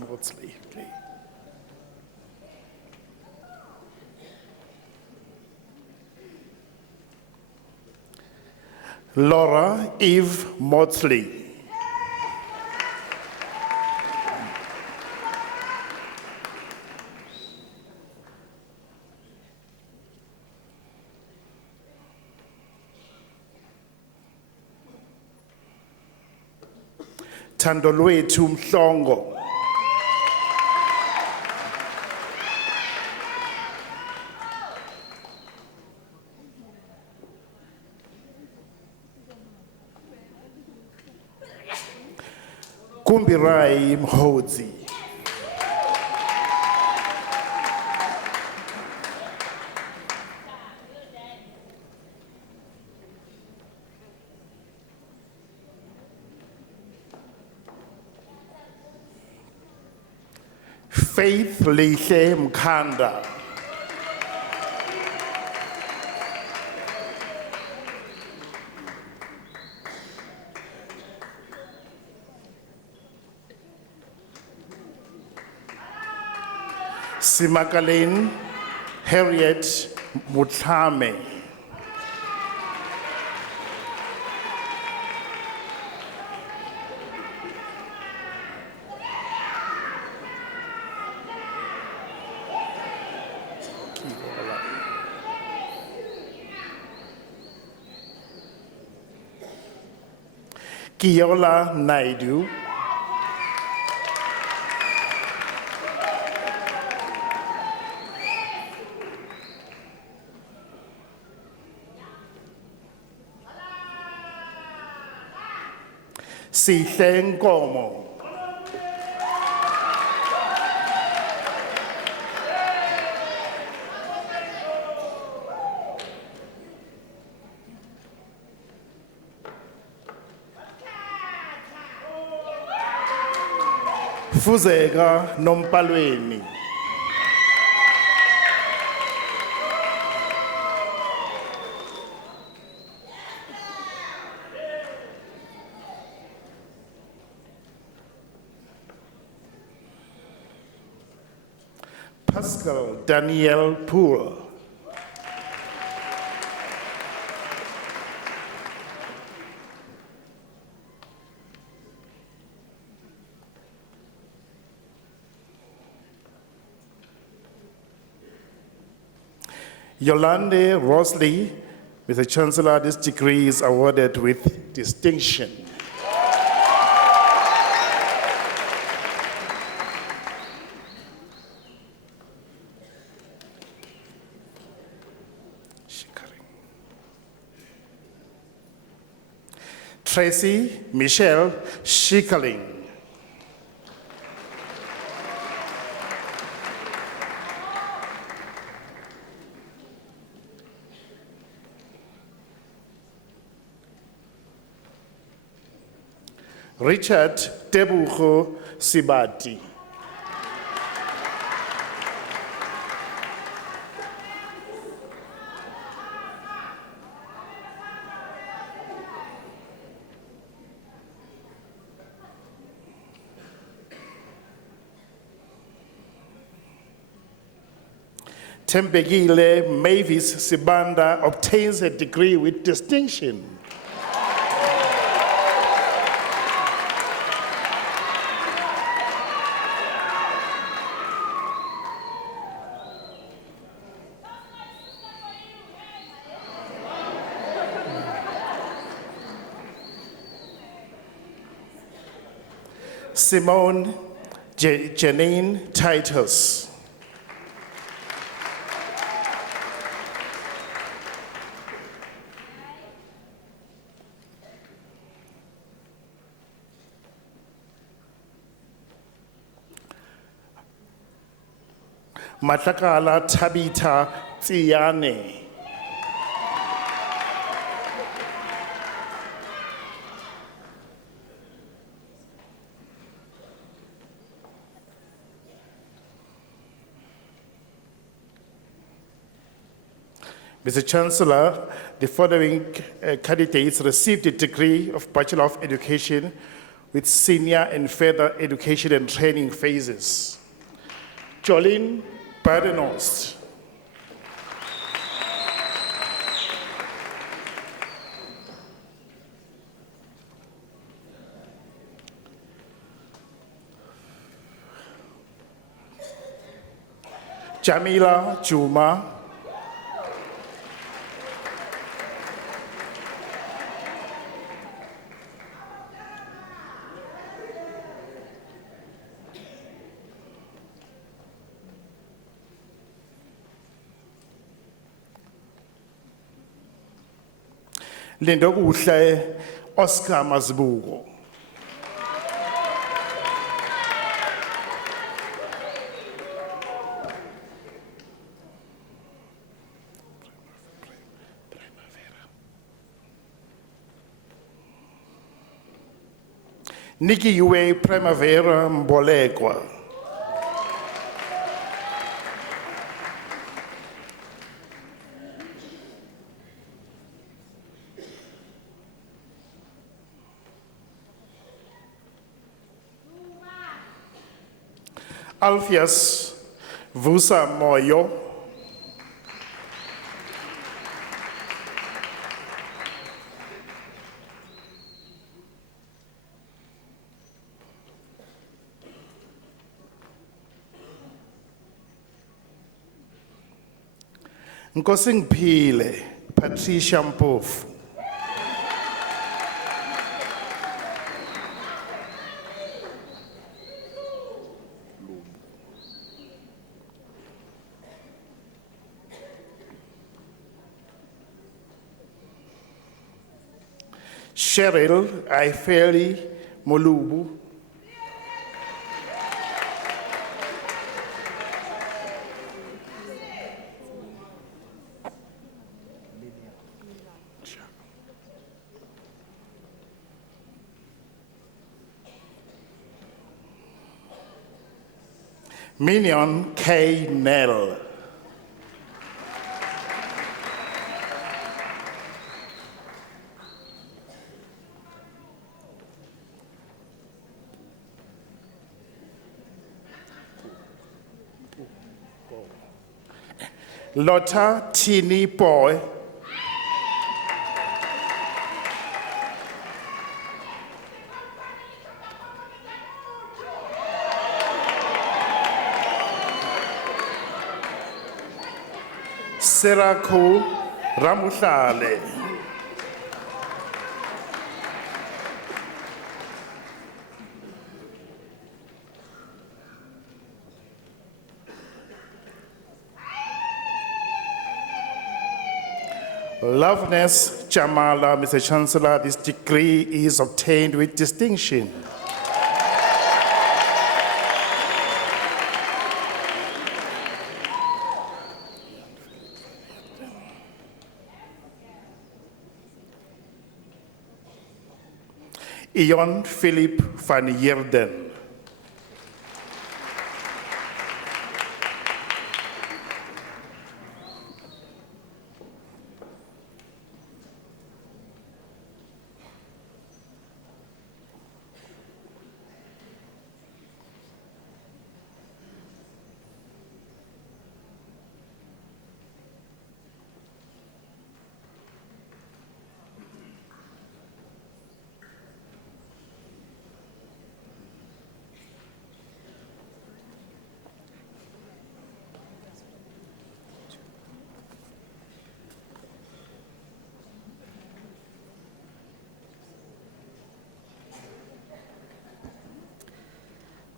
Maudsley, please. Laura Eve Maudsley. Thandolwethu Mhlongo. Kumbirai Mhodzi. Faith Lihle Mkhanda. Simakalin Harriet Mutlame. Kiola Naidu. Sihle Nkomo. Fuzeka Nompalweni. Pascal Daniel Poole. Yolande Rosley, Mr. Chancellor, this degree is awarded with distinction. Tracy Michelle Schickerling. Richard Tebucho Sibati. Tembegile Mavis Sibanda obtains a degree with distinction. Simone Janine Titus. Matlakala Tabitha Tsiane. Mr. Chancellor, the following candidates received a degree of Bachelor of Education with senior and further education and training phases. Jolene Badenost. Jamila Juma. Lindo Uhle Oscar Mazbugo. Nikki Yue Primavera Mbolekwa. Alpheus Vusa Moyo. Nkosingphile Patricia Mpofu. Cheryl Aifeli Molubu. Minion K. Nell. Lotta Tini Boy. Serako Ramuhlale. Loveness Jamala, Mr. Chancellor, this degree is obtained with distinction. Ion Philip van Heerden.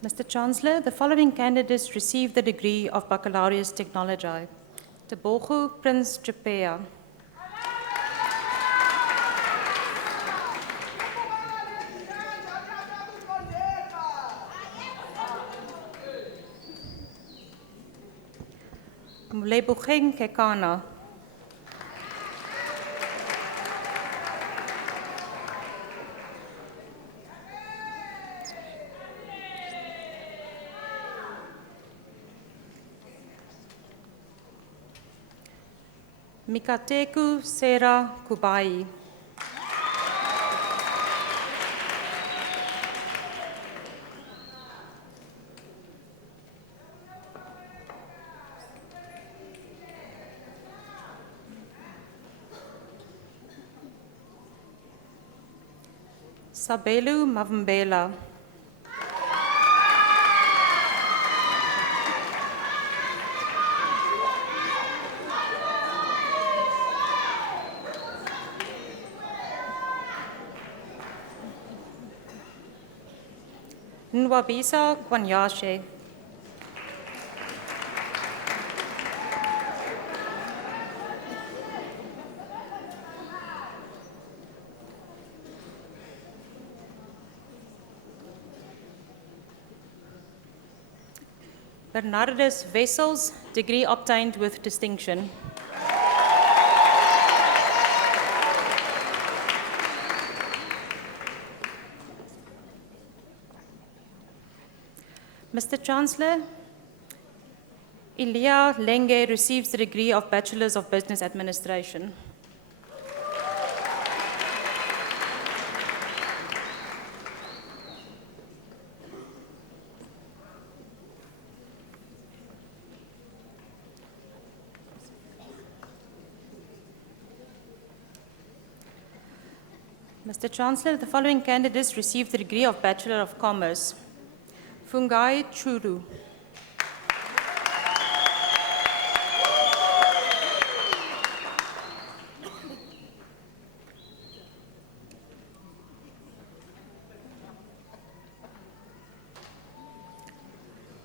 Mr. Chancellor, the following candidates received the degree of Baccalaureus Technology. Tebogo Prince Chipea. Mlebogeng Kekana. Mikateku Sera Kubai. Sabelu Mavumbela. Nwabisa Kwanyashe. Bernardus Wessels, degree obtained with distinction. Mr. Chancellor, Ilya Lenge receives the degree of Bachelor of Business Administration. Mr. Chancellor, the following candidates received the degree of Bachelor of Commerce. Fungai Churu.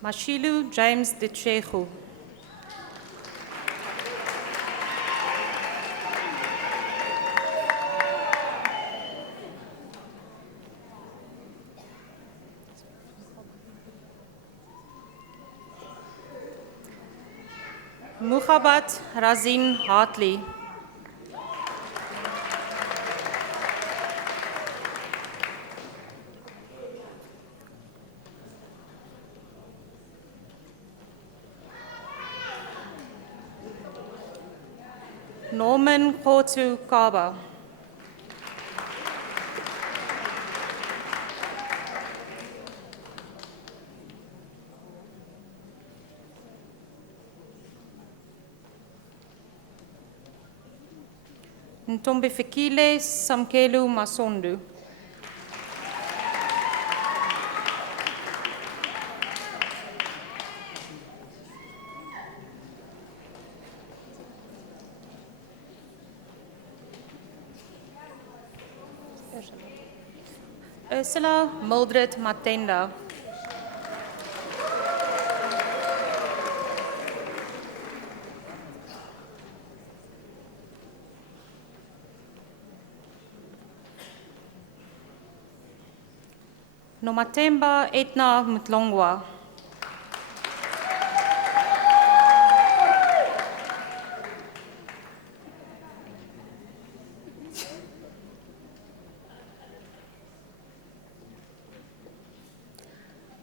Mashilu James Dichehu. Mukhabat Razin Hartley. Norman Kotu Kaba. Ntombifikile Samkelu Masondu. Ursula Mildred Matenda. Nomatemba Etna Mtlongwa.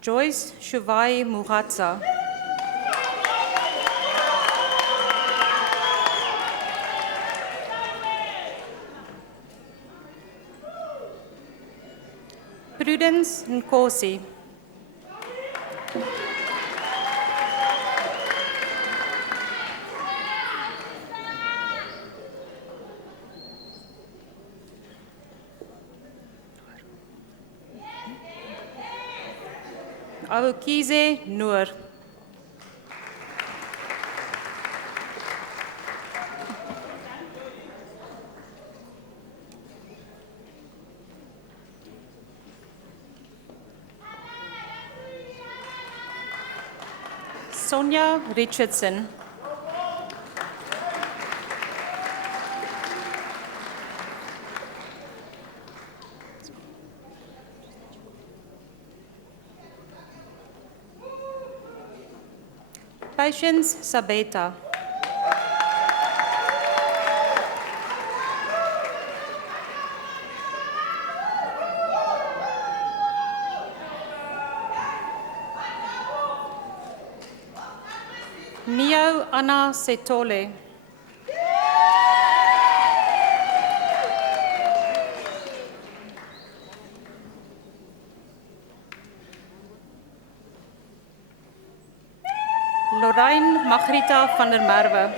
Joyce Shuvai Muratsa. Prudence Nkosi. Abukize Noor. Sonia Richardson. Patience Sabeta. Neo Anna Setole. Lorraine Margarita van der Merwe.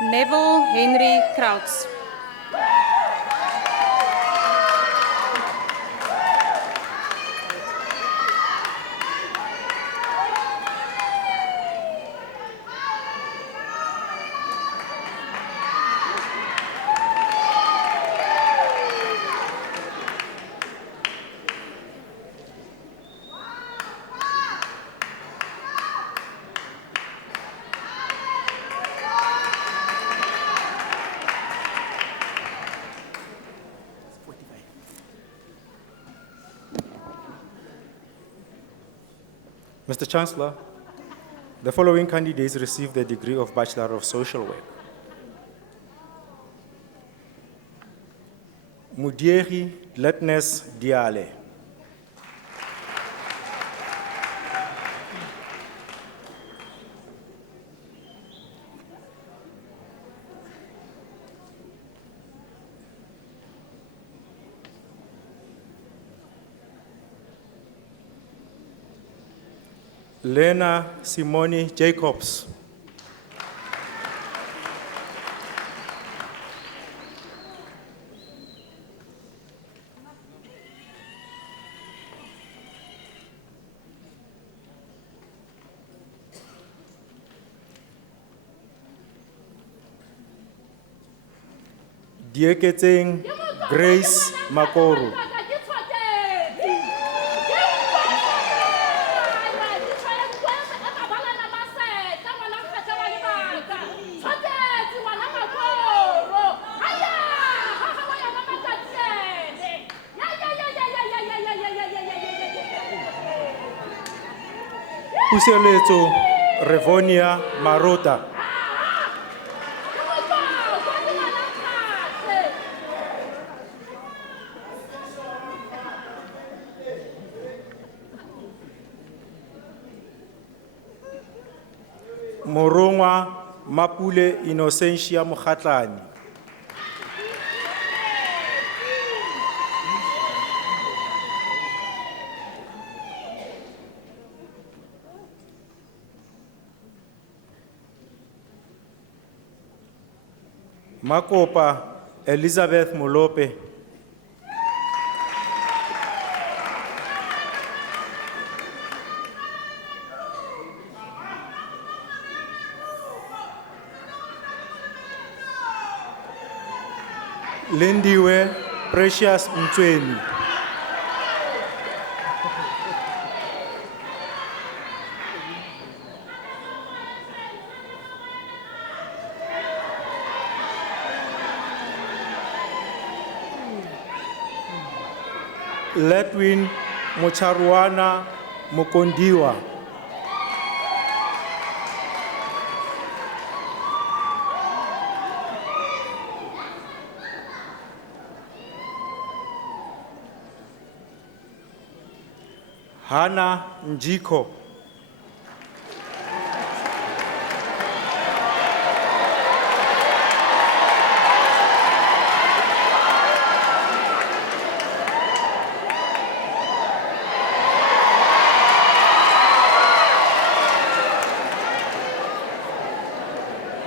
Neville Henry Krauts. Mr. Chancellor, the following candidates received the degree of Bachelor of Social Work. Mudieri Letnes Diale. Lena Simone Jacobs. Dieketseng Grace Makoro. Puseletso Revonia Marota. Morongwa Mapule Innocentia Mokhatlane. Makopa Elizabeth Molope. Lindiwe Precious Mtweni. Letwin Mocharuana Mukondiwa. Hana Njiko.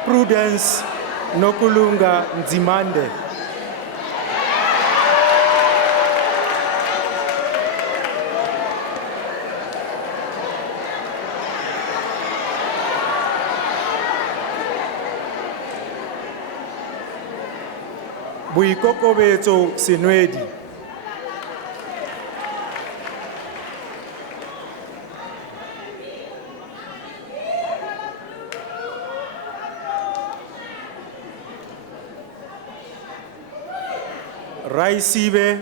Prudence Nokulunga Nzimande. Boikokobetso Senwedi. Raisibe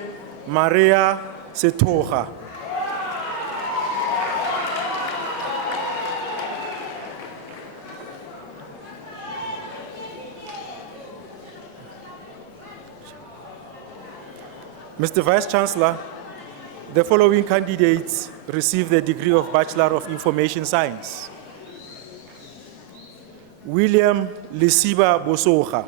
Maria Setoga. Mr. Vice Chancellor, the following candidates receive the degree of Bachelor of Information Science. William Lisiba Bosoga.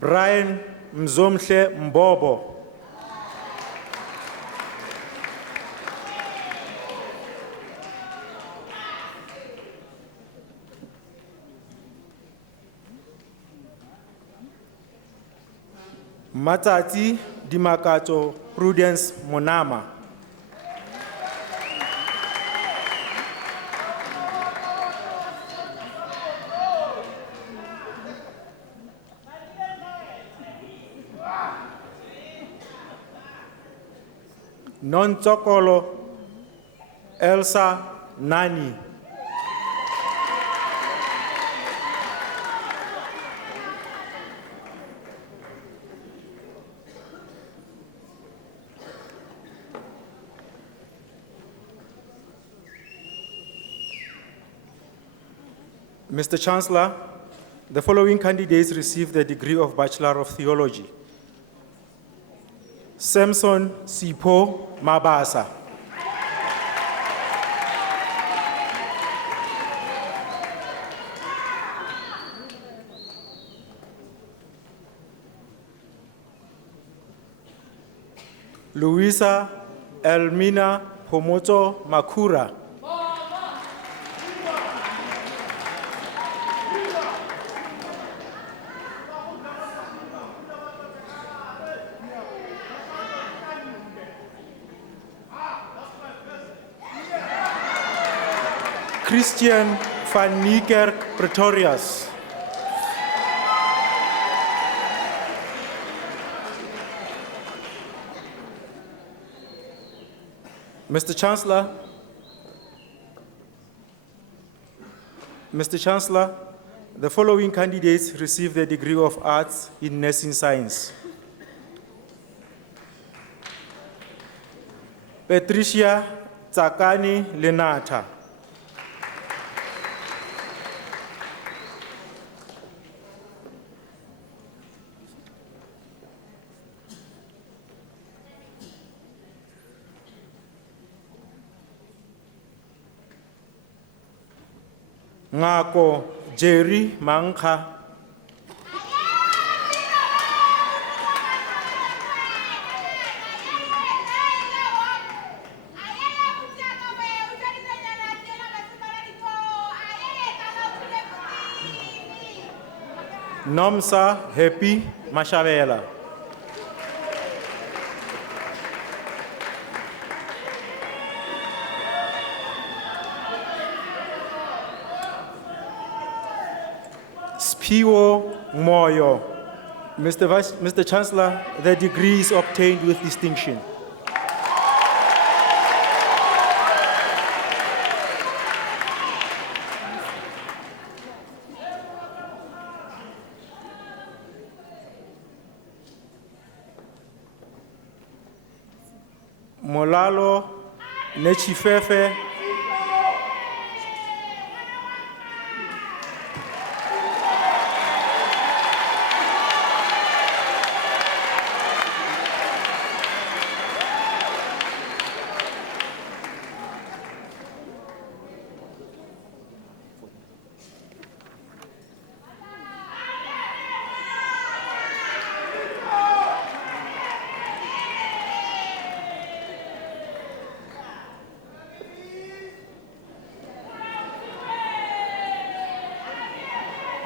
Brian Mzomhle Mbobo. Matati Dimakato Prudence Monama. Nontsokolo Elsa Nani. Mr. Chancellor, the following candidates receive the degree of Bachelor of Theology. Samson Sipo Mabasa. Luisa Elmina Pomoto Makura. Christian van Niekerk Pretorius. Mr. Chancellor, the following candidates receive the degree of Arts in Nursing Science. Patricia Tsakani Lenata. Ngako Jerry Mankha. Nomsa Happy Mashavela. Piwo Moyo. Mr. Chancellor, the degree is obtained with distinction. Molalo Nechifefe.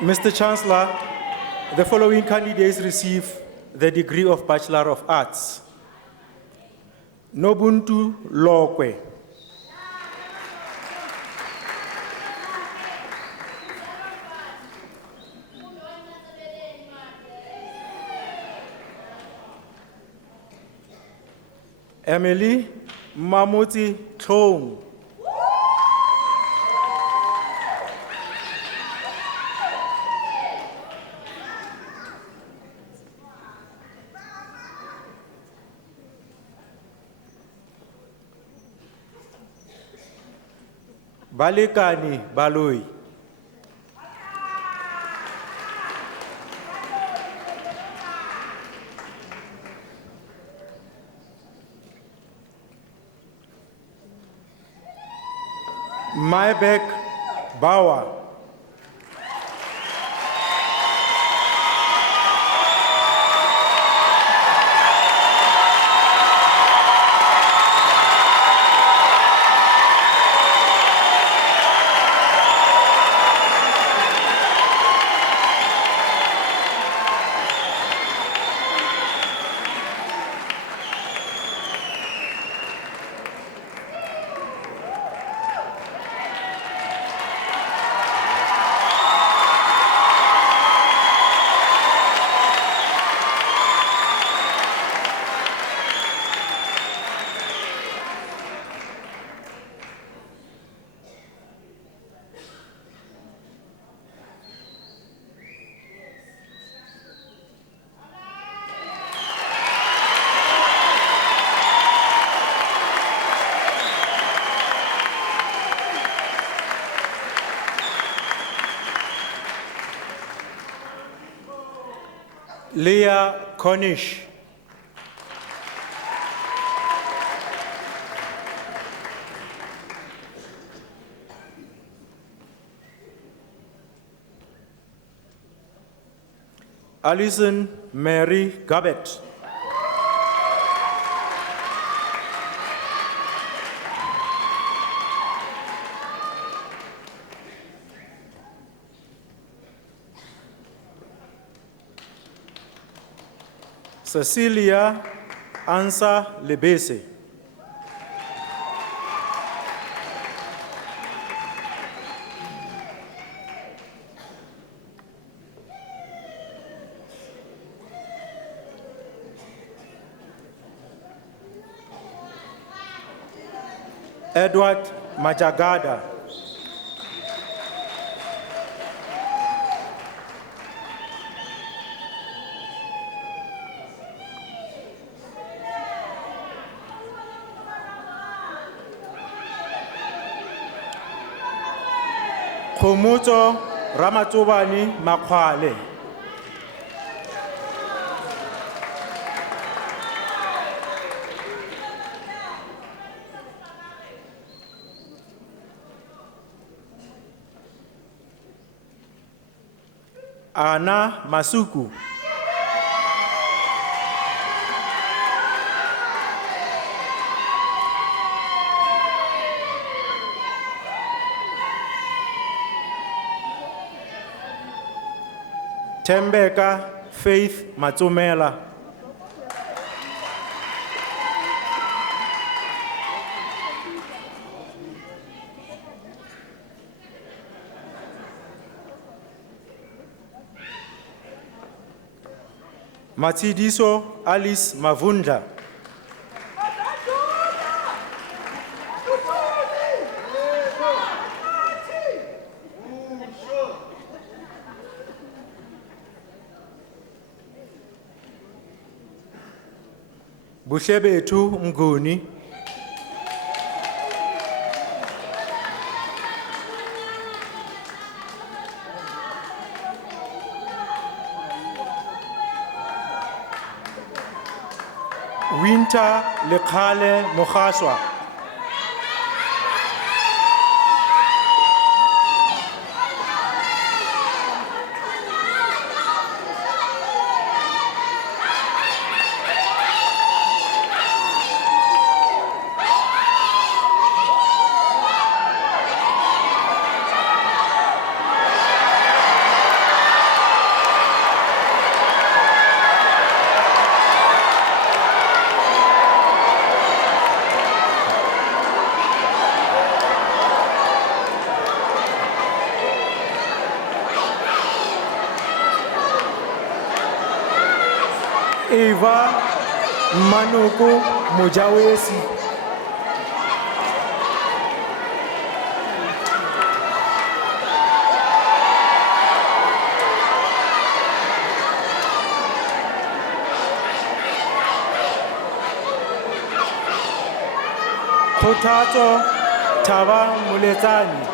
Mr. Chancellor, the following candidates receive the degree of Bachelor of Arts. Nobuntu Lokwe. Emily Mamuti Tlong. Balekani Baloi. Maybek Bawa. Leah Cornish. Alison Mary Gabbett. Cecilia Ansa Lebese. Edward Majagada. Khomotso Ramatsobane Makhwale. Ana Masuku. Tembeka Faith Matsumela. Matsidiso Alice Mavundla. Buhlebethu Mnguni. Winter Lekhale Mokhaswa. Eva Manuku Mujawesi. Potato Tava Mulezani.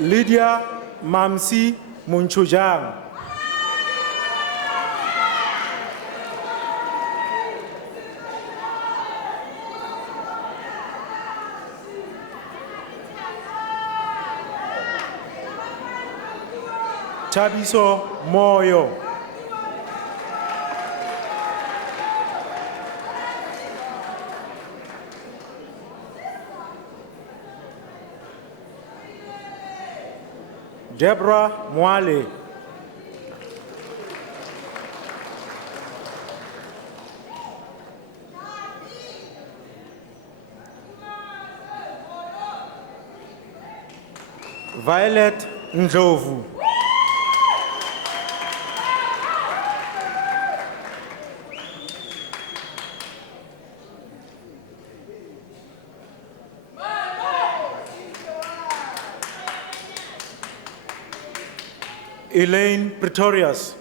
Lydia Mamsi Munchujang. Tabiso Moyo. Deborah Mwale. Violet Ndlovu. Elaine Pretorius.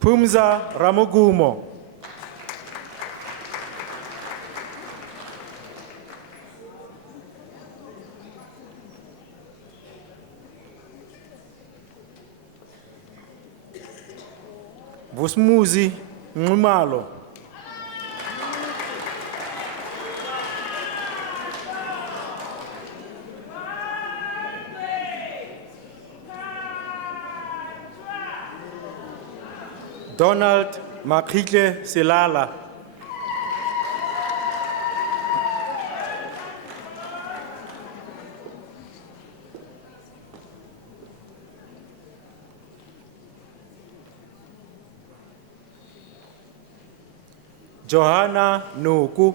Pumza Ramugumo. Busmuzi Ngumalo. Donald Makhitle Silala. Johanna Nuku.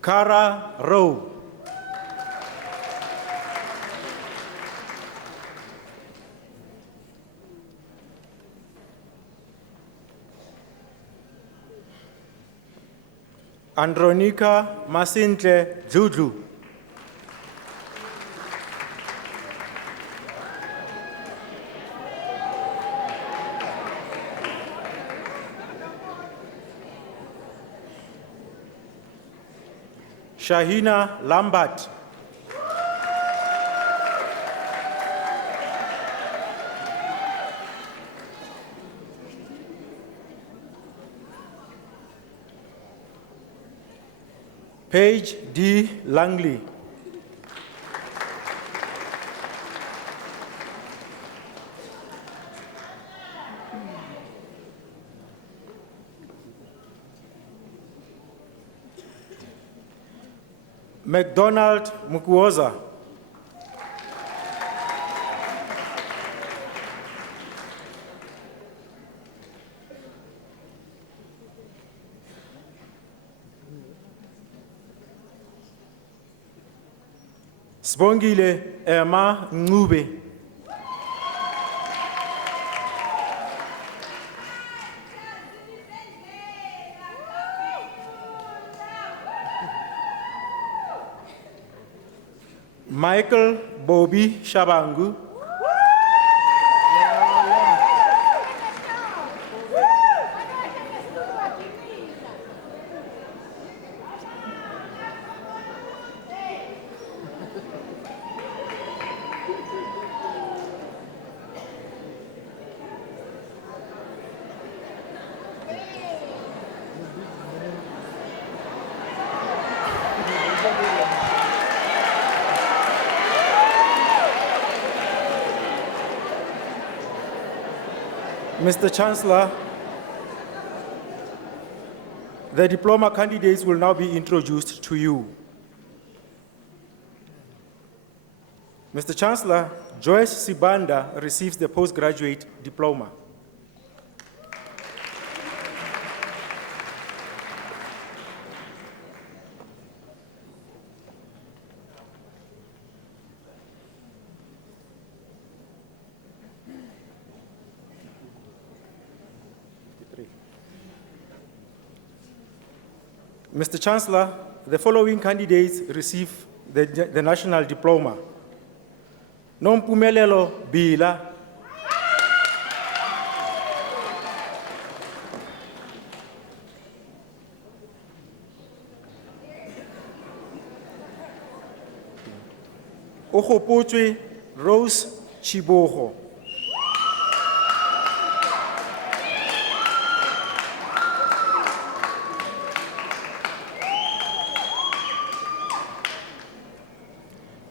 Kara Rowe. Andronika Masintle Dludlu. Shahina Lambert. Paige D. Langley. McDonald Mukuoza. Sibongile Emma Ncube. Michael Bobby Shabangu. Mr. Chancellor, the diploma candidates will now be introduced to you. Mr. Chancellor, Joyce Sibanda receives the postgraduate diploma. Mr. Chancellor, the following candidates receive the national diploma. Nompumelelo Bila. Okgopotse Rose Chibogo.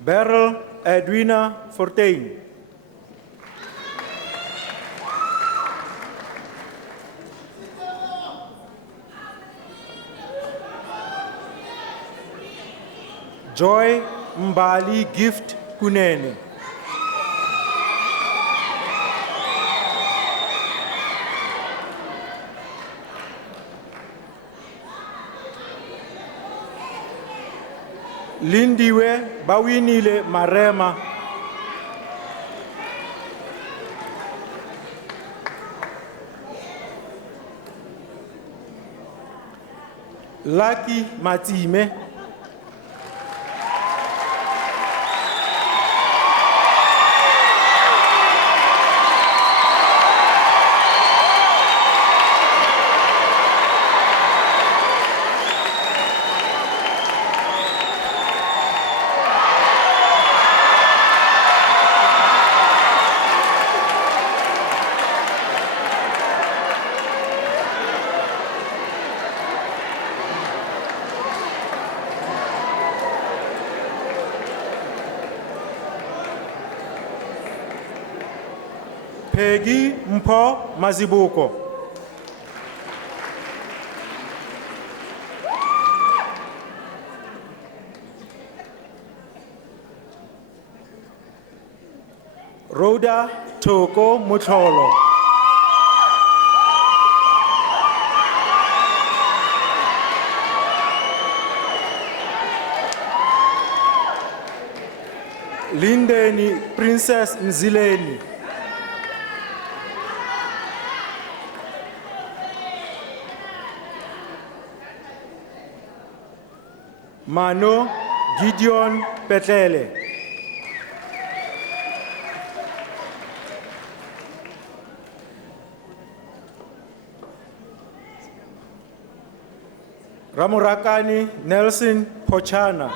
Beryl Edwina Fortain. Joy Mbali Gift Kunene. Lindiwe Bawinile Marema. Lucky Matime. Peggy Mpo Mazibuko. Rhoda Toko Mutolo. Lindeni Princess Nzileni. Mano Gideon Petlele. Ramurakani Nelson Pochana.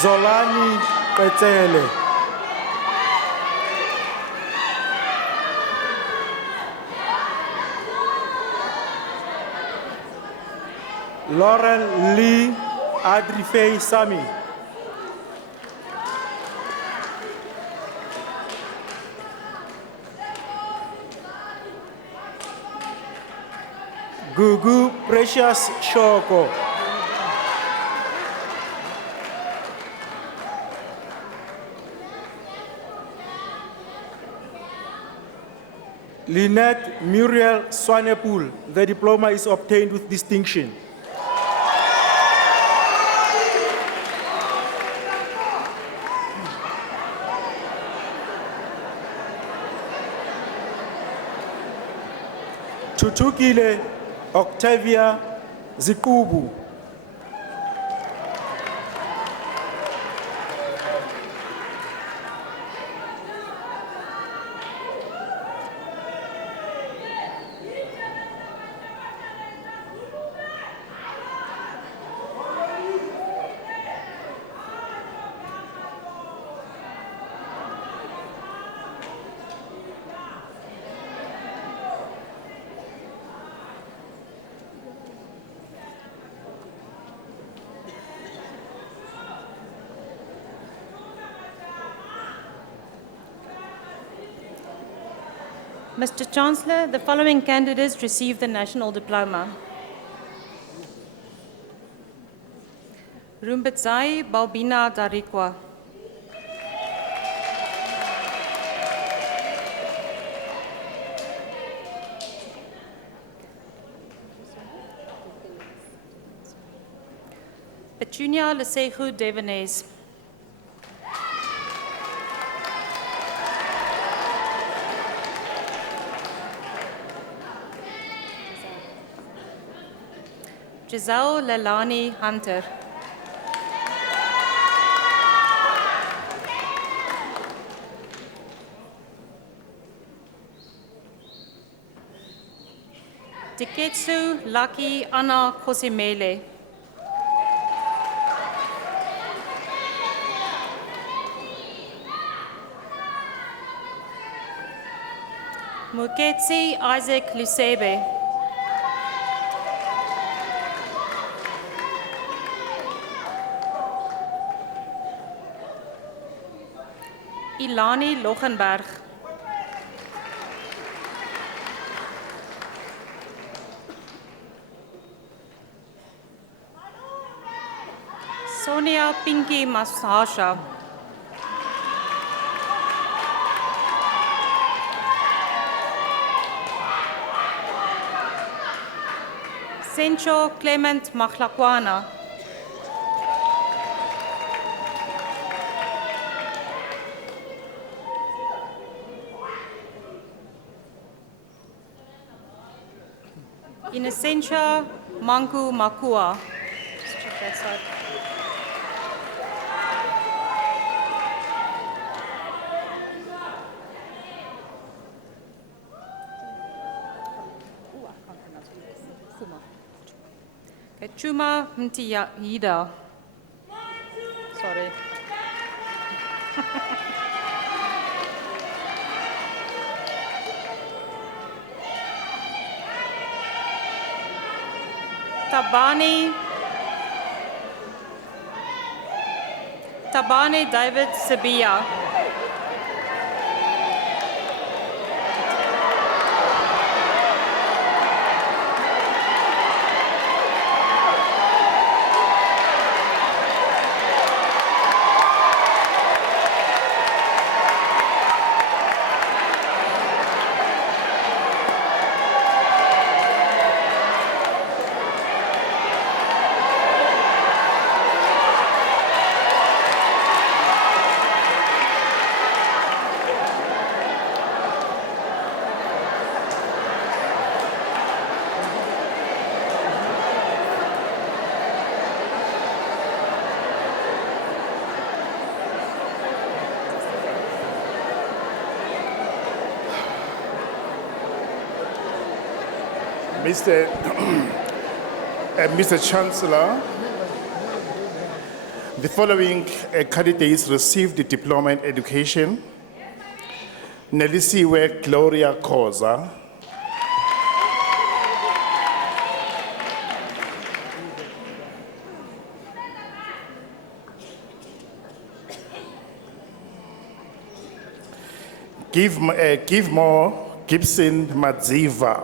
Zolani Petlele. Laurel Lee Adrifei Sami. Gugu Precious Shoko. Lynette Muriel Swanepoel. The diploma is obtained with distinction. Tutukile Octavia Zikubu. Mr. Chancellor, the following candidates received the national diploma. Rumbetsai Balbina Darikwa. Petunia Lesegu Devenese. Giselle Lalani Hunter. Tiketsu Lucky Anna Kosimele. Muketsi Isaac Lusebe. Ilani Lochenberg. Sonia Pinky Masasha. Sencho Clement Machlakwana. Innocentia Manku Makua. Let's check that side. Okay, Chuma Mtiyahida. Sorry. Tabane David Sabia. Mr. Chancellor, the following candidates received the diploma in education. Nelisiwe Gloria Koza. Give more Gibson Madziva.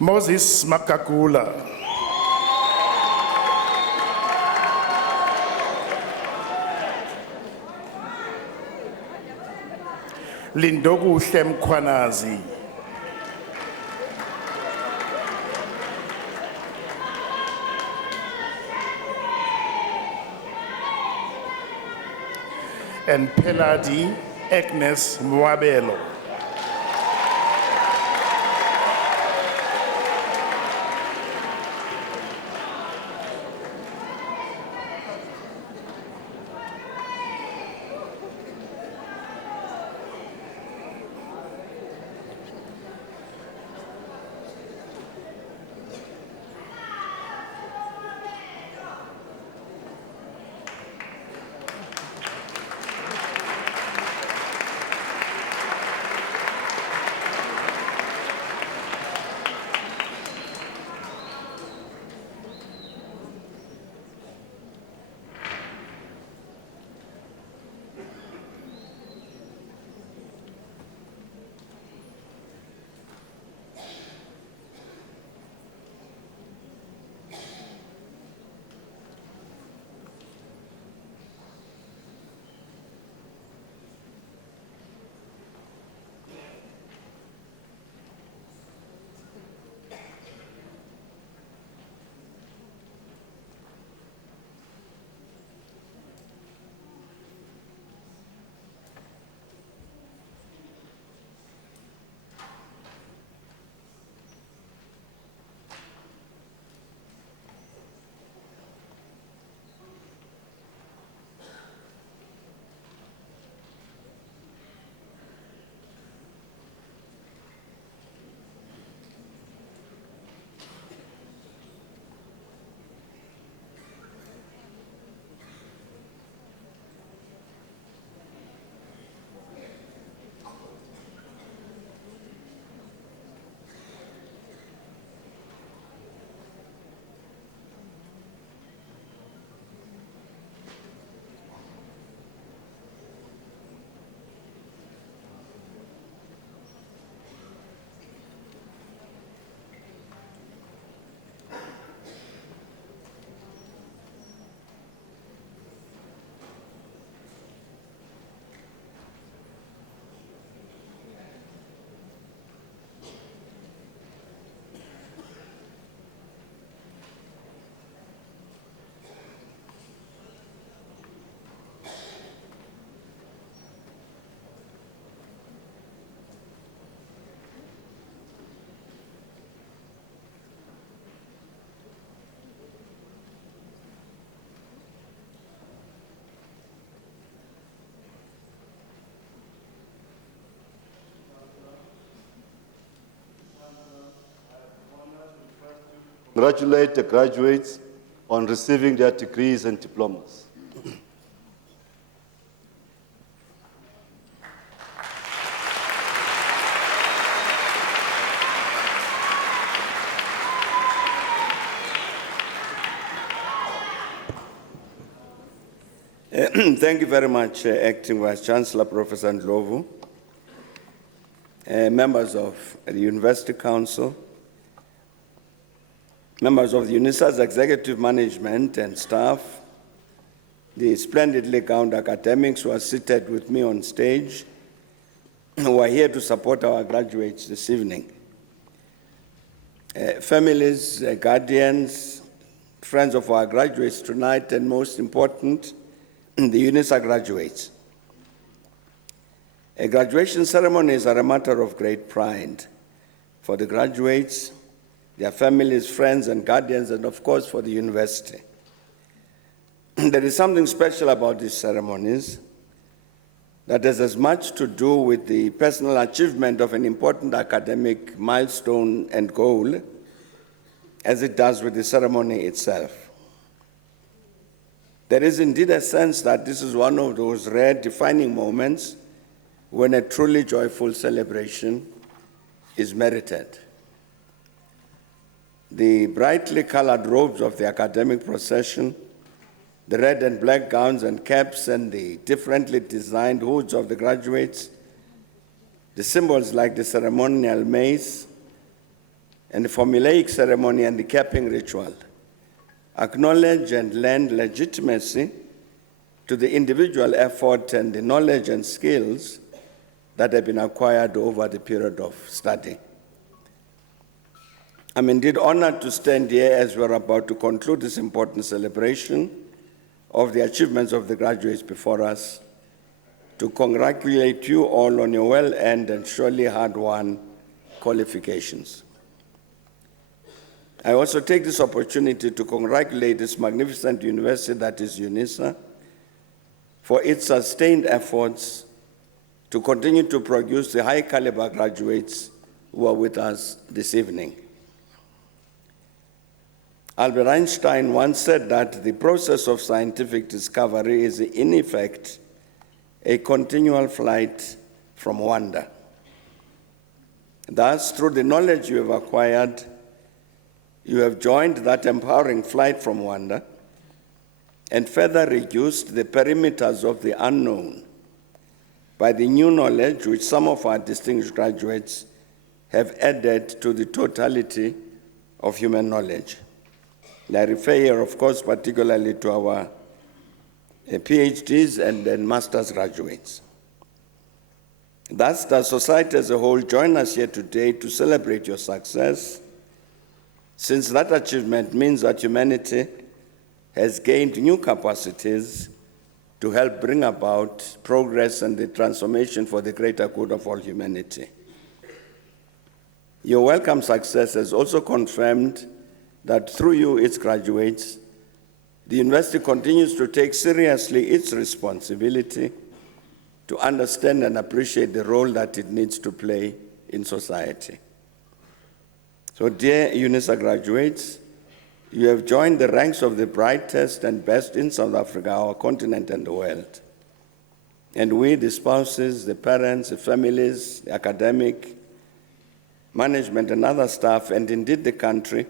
Moses Makakula. Lindogu Mkhwanazi. And Peladi Agnes Mwabelo. Congratulate the graduates on receiving their degrees and diplomas. Thank you very much, Acting Vice-Chancellor, Professor Ndlovu, members of the University Council, members of the Unisa's executive management and staff, the splendidly gowned academics who are seated with me on stage, who are here to support our graduates this evening. Families, guardians, friends of our graduates tonight, and most important, the Unisa graduates. A graduation ceremonies are a matter of great pride for the graduates, their families, friends, and guardians, and of course for the university. There is something special about these ceremonies that has as much to do with the personal achievement of an important academic milestone and goal as it does with the ceremony itself. There is indeed a sense that this is one of those rare defining moments when a truly joyful celebration is merited. the brightly colored robes of the academic procession, the red and black gowns and caps, and the differently designed hoods of the graduates, the symbols like the ceremonial mace, and the formulaic ceremony and the capping ritual acknowledge and lend legitimacy to the individual effort and the knowledge and skills that have been acquired over the period of study. I'm indeed honored to stand here as we're about to conclude this important celebration of the achievements of the graduates before us, to congratulate you all on your well-earned and surely hard-won qualifications. I also take this opportunity to congratulate this magnificent university that is Unisa for its sustained efforts to continue to produce the high-caliber graduates who are with us this evening. Albert Einstein once said that the process of scientific discovery is, in effect, a continual flight from wonder. Thus, through the knowledge you have acquired, you have joined that empowering flight from wonder and further reduced the perimeters of the unknown by the new knowledge which some of our distinguished graduates have added to the totality of human knowledge. I refer here, of course, particularly to our PhDs and master's graduates. Thus, does society as a whole join us here today to celebrate your success, since that achievement means that humanity has gained new capacities to help bring about progress and the transformation for the greater good of all humanity. Your welcome success has also confirmed that through you, its graduates, the university continues to take seriously its responsibility to understand and appreciate the role that it needs to play in society. So, dear Unisa graduates, you have joined the ranks of the brightest and best in South Africa, our continent, and the world. And we, the spouses, the parents, the families, the academic, management, and other staff, and indeed the country,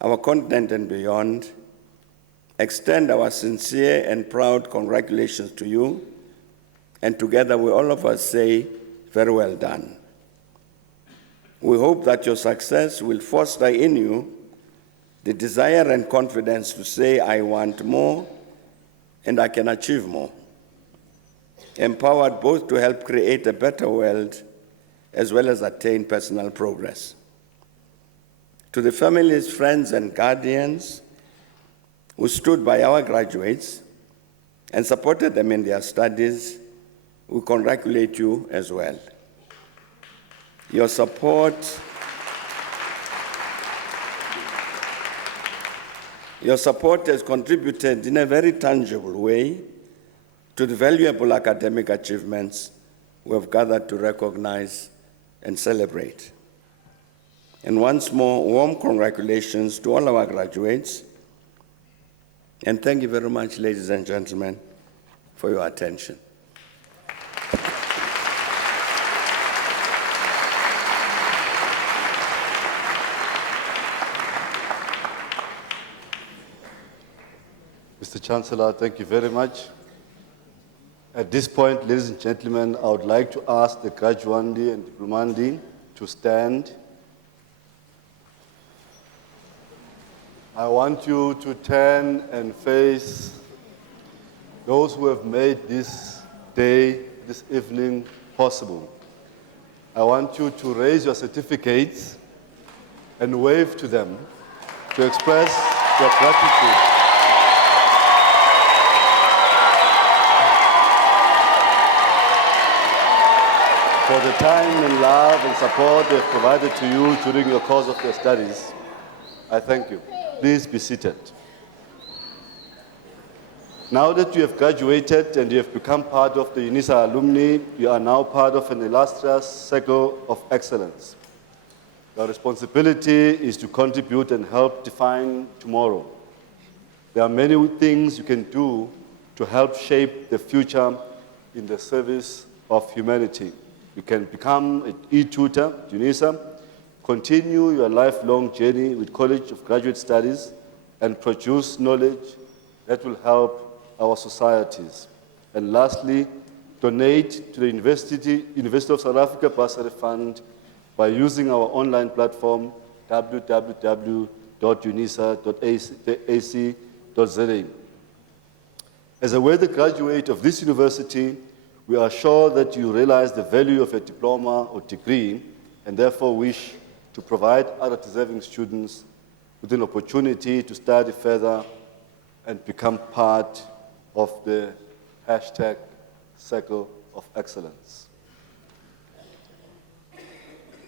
our continent and beyond, extend our sincere and proud congratulations to you, and together we all of us say, very well done. We hope that your success will foster in you the desire and confidence to say, I want more and I can achieve more, empowered both to help create a better world as well as attain personal progress. To the families, friends, and guardians who stood by our graduates and supported them in their studies, we congratulate you as well. Your support has contributed in a very tangible way to the valuable academic achievements we have gathered to recognize and celebrate. And once more, warm congratulations to all our graduates. And thank you very much, ladies and gentlemen, for your attention. Mr. Chancellor, thank you very much. At this point, ladies and gentlemen, I would like to ask the graduandi and diplomandi to stand. I want you to turn and face those who have made this day, this evening, possible. I want you to raise your certificates and wave to them to express your gratitude. For the time and love and support they have provided to you during your course of your studies. I thank you. Please be seated. Now that you have graduated and you have become part of the Unisa alumni, you are now part of an illustrious circle of excellence. Your responsibility is to contribute and help define tomorrow. There are many things you can do to help shape the future in the service of humanity. You can become an e-tutor, Unisa. continue your lifelong journey with College of Graduate Studies, and produce knowledge that will help our societies. And lastly, donate to the University of South Africa Bursary Fund by using our online platform, www.unisa.ac.za. As a worthy graduate of this university, we are sure that you realize the value of a diploma or degree and therefore wish to provide other deserving students with an opportunity to study further and become part of the hashtag Circle of Excellence.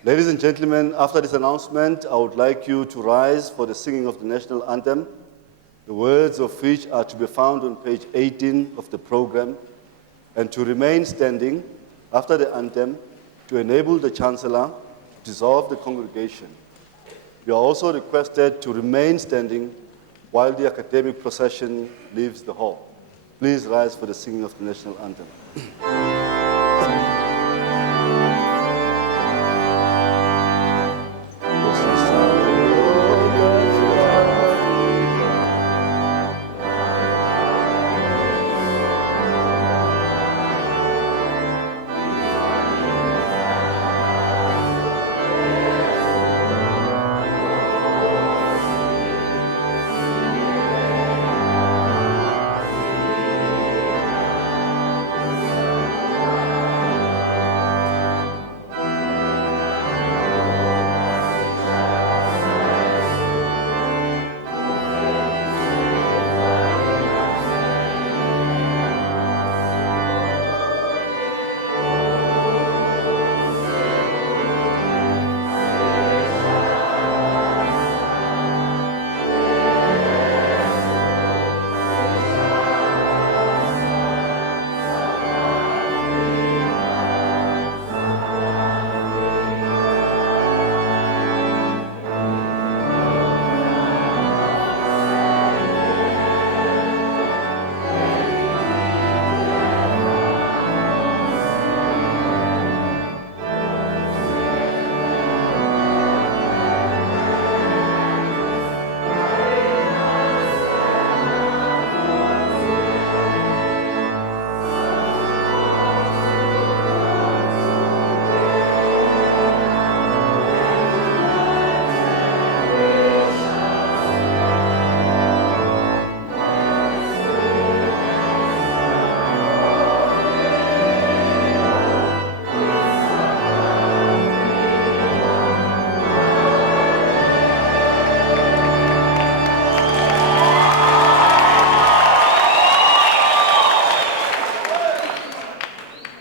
Ladies and gentlemen, after this announcement, I would like you to rise for the singing of the national anthem, the words of which are to be found on page 18 of the program, and to remain standing after the anthem to enable the Chancellor to dissolve the congregation. You are also requested to remain standing while the academic procession leaves the hall. Please rise for the singing of the national anthem.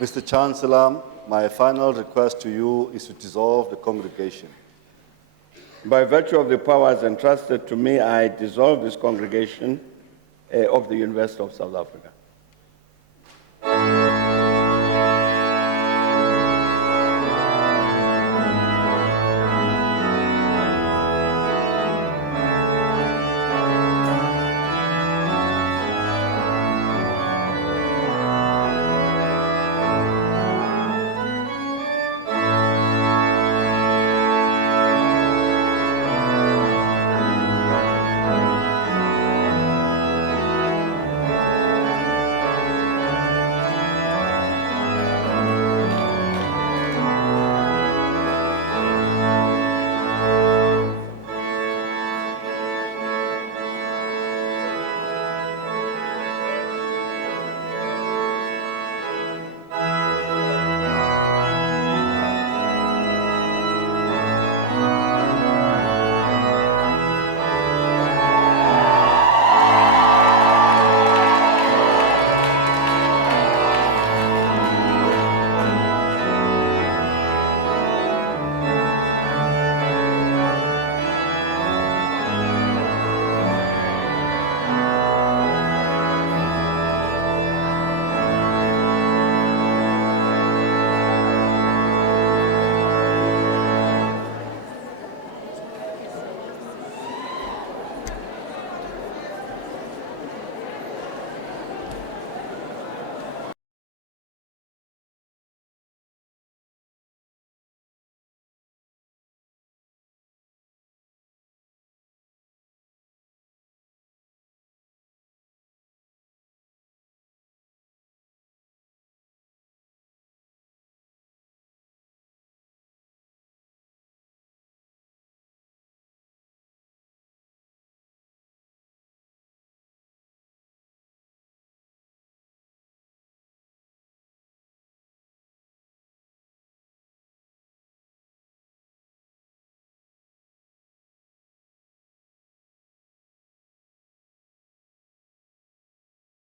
Mr. Chancellor, my final request to you is to dissolve the congregation. By virtue of the powers entrusted to me, I dissolve this congregation of the University of South Africa.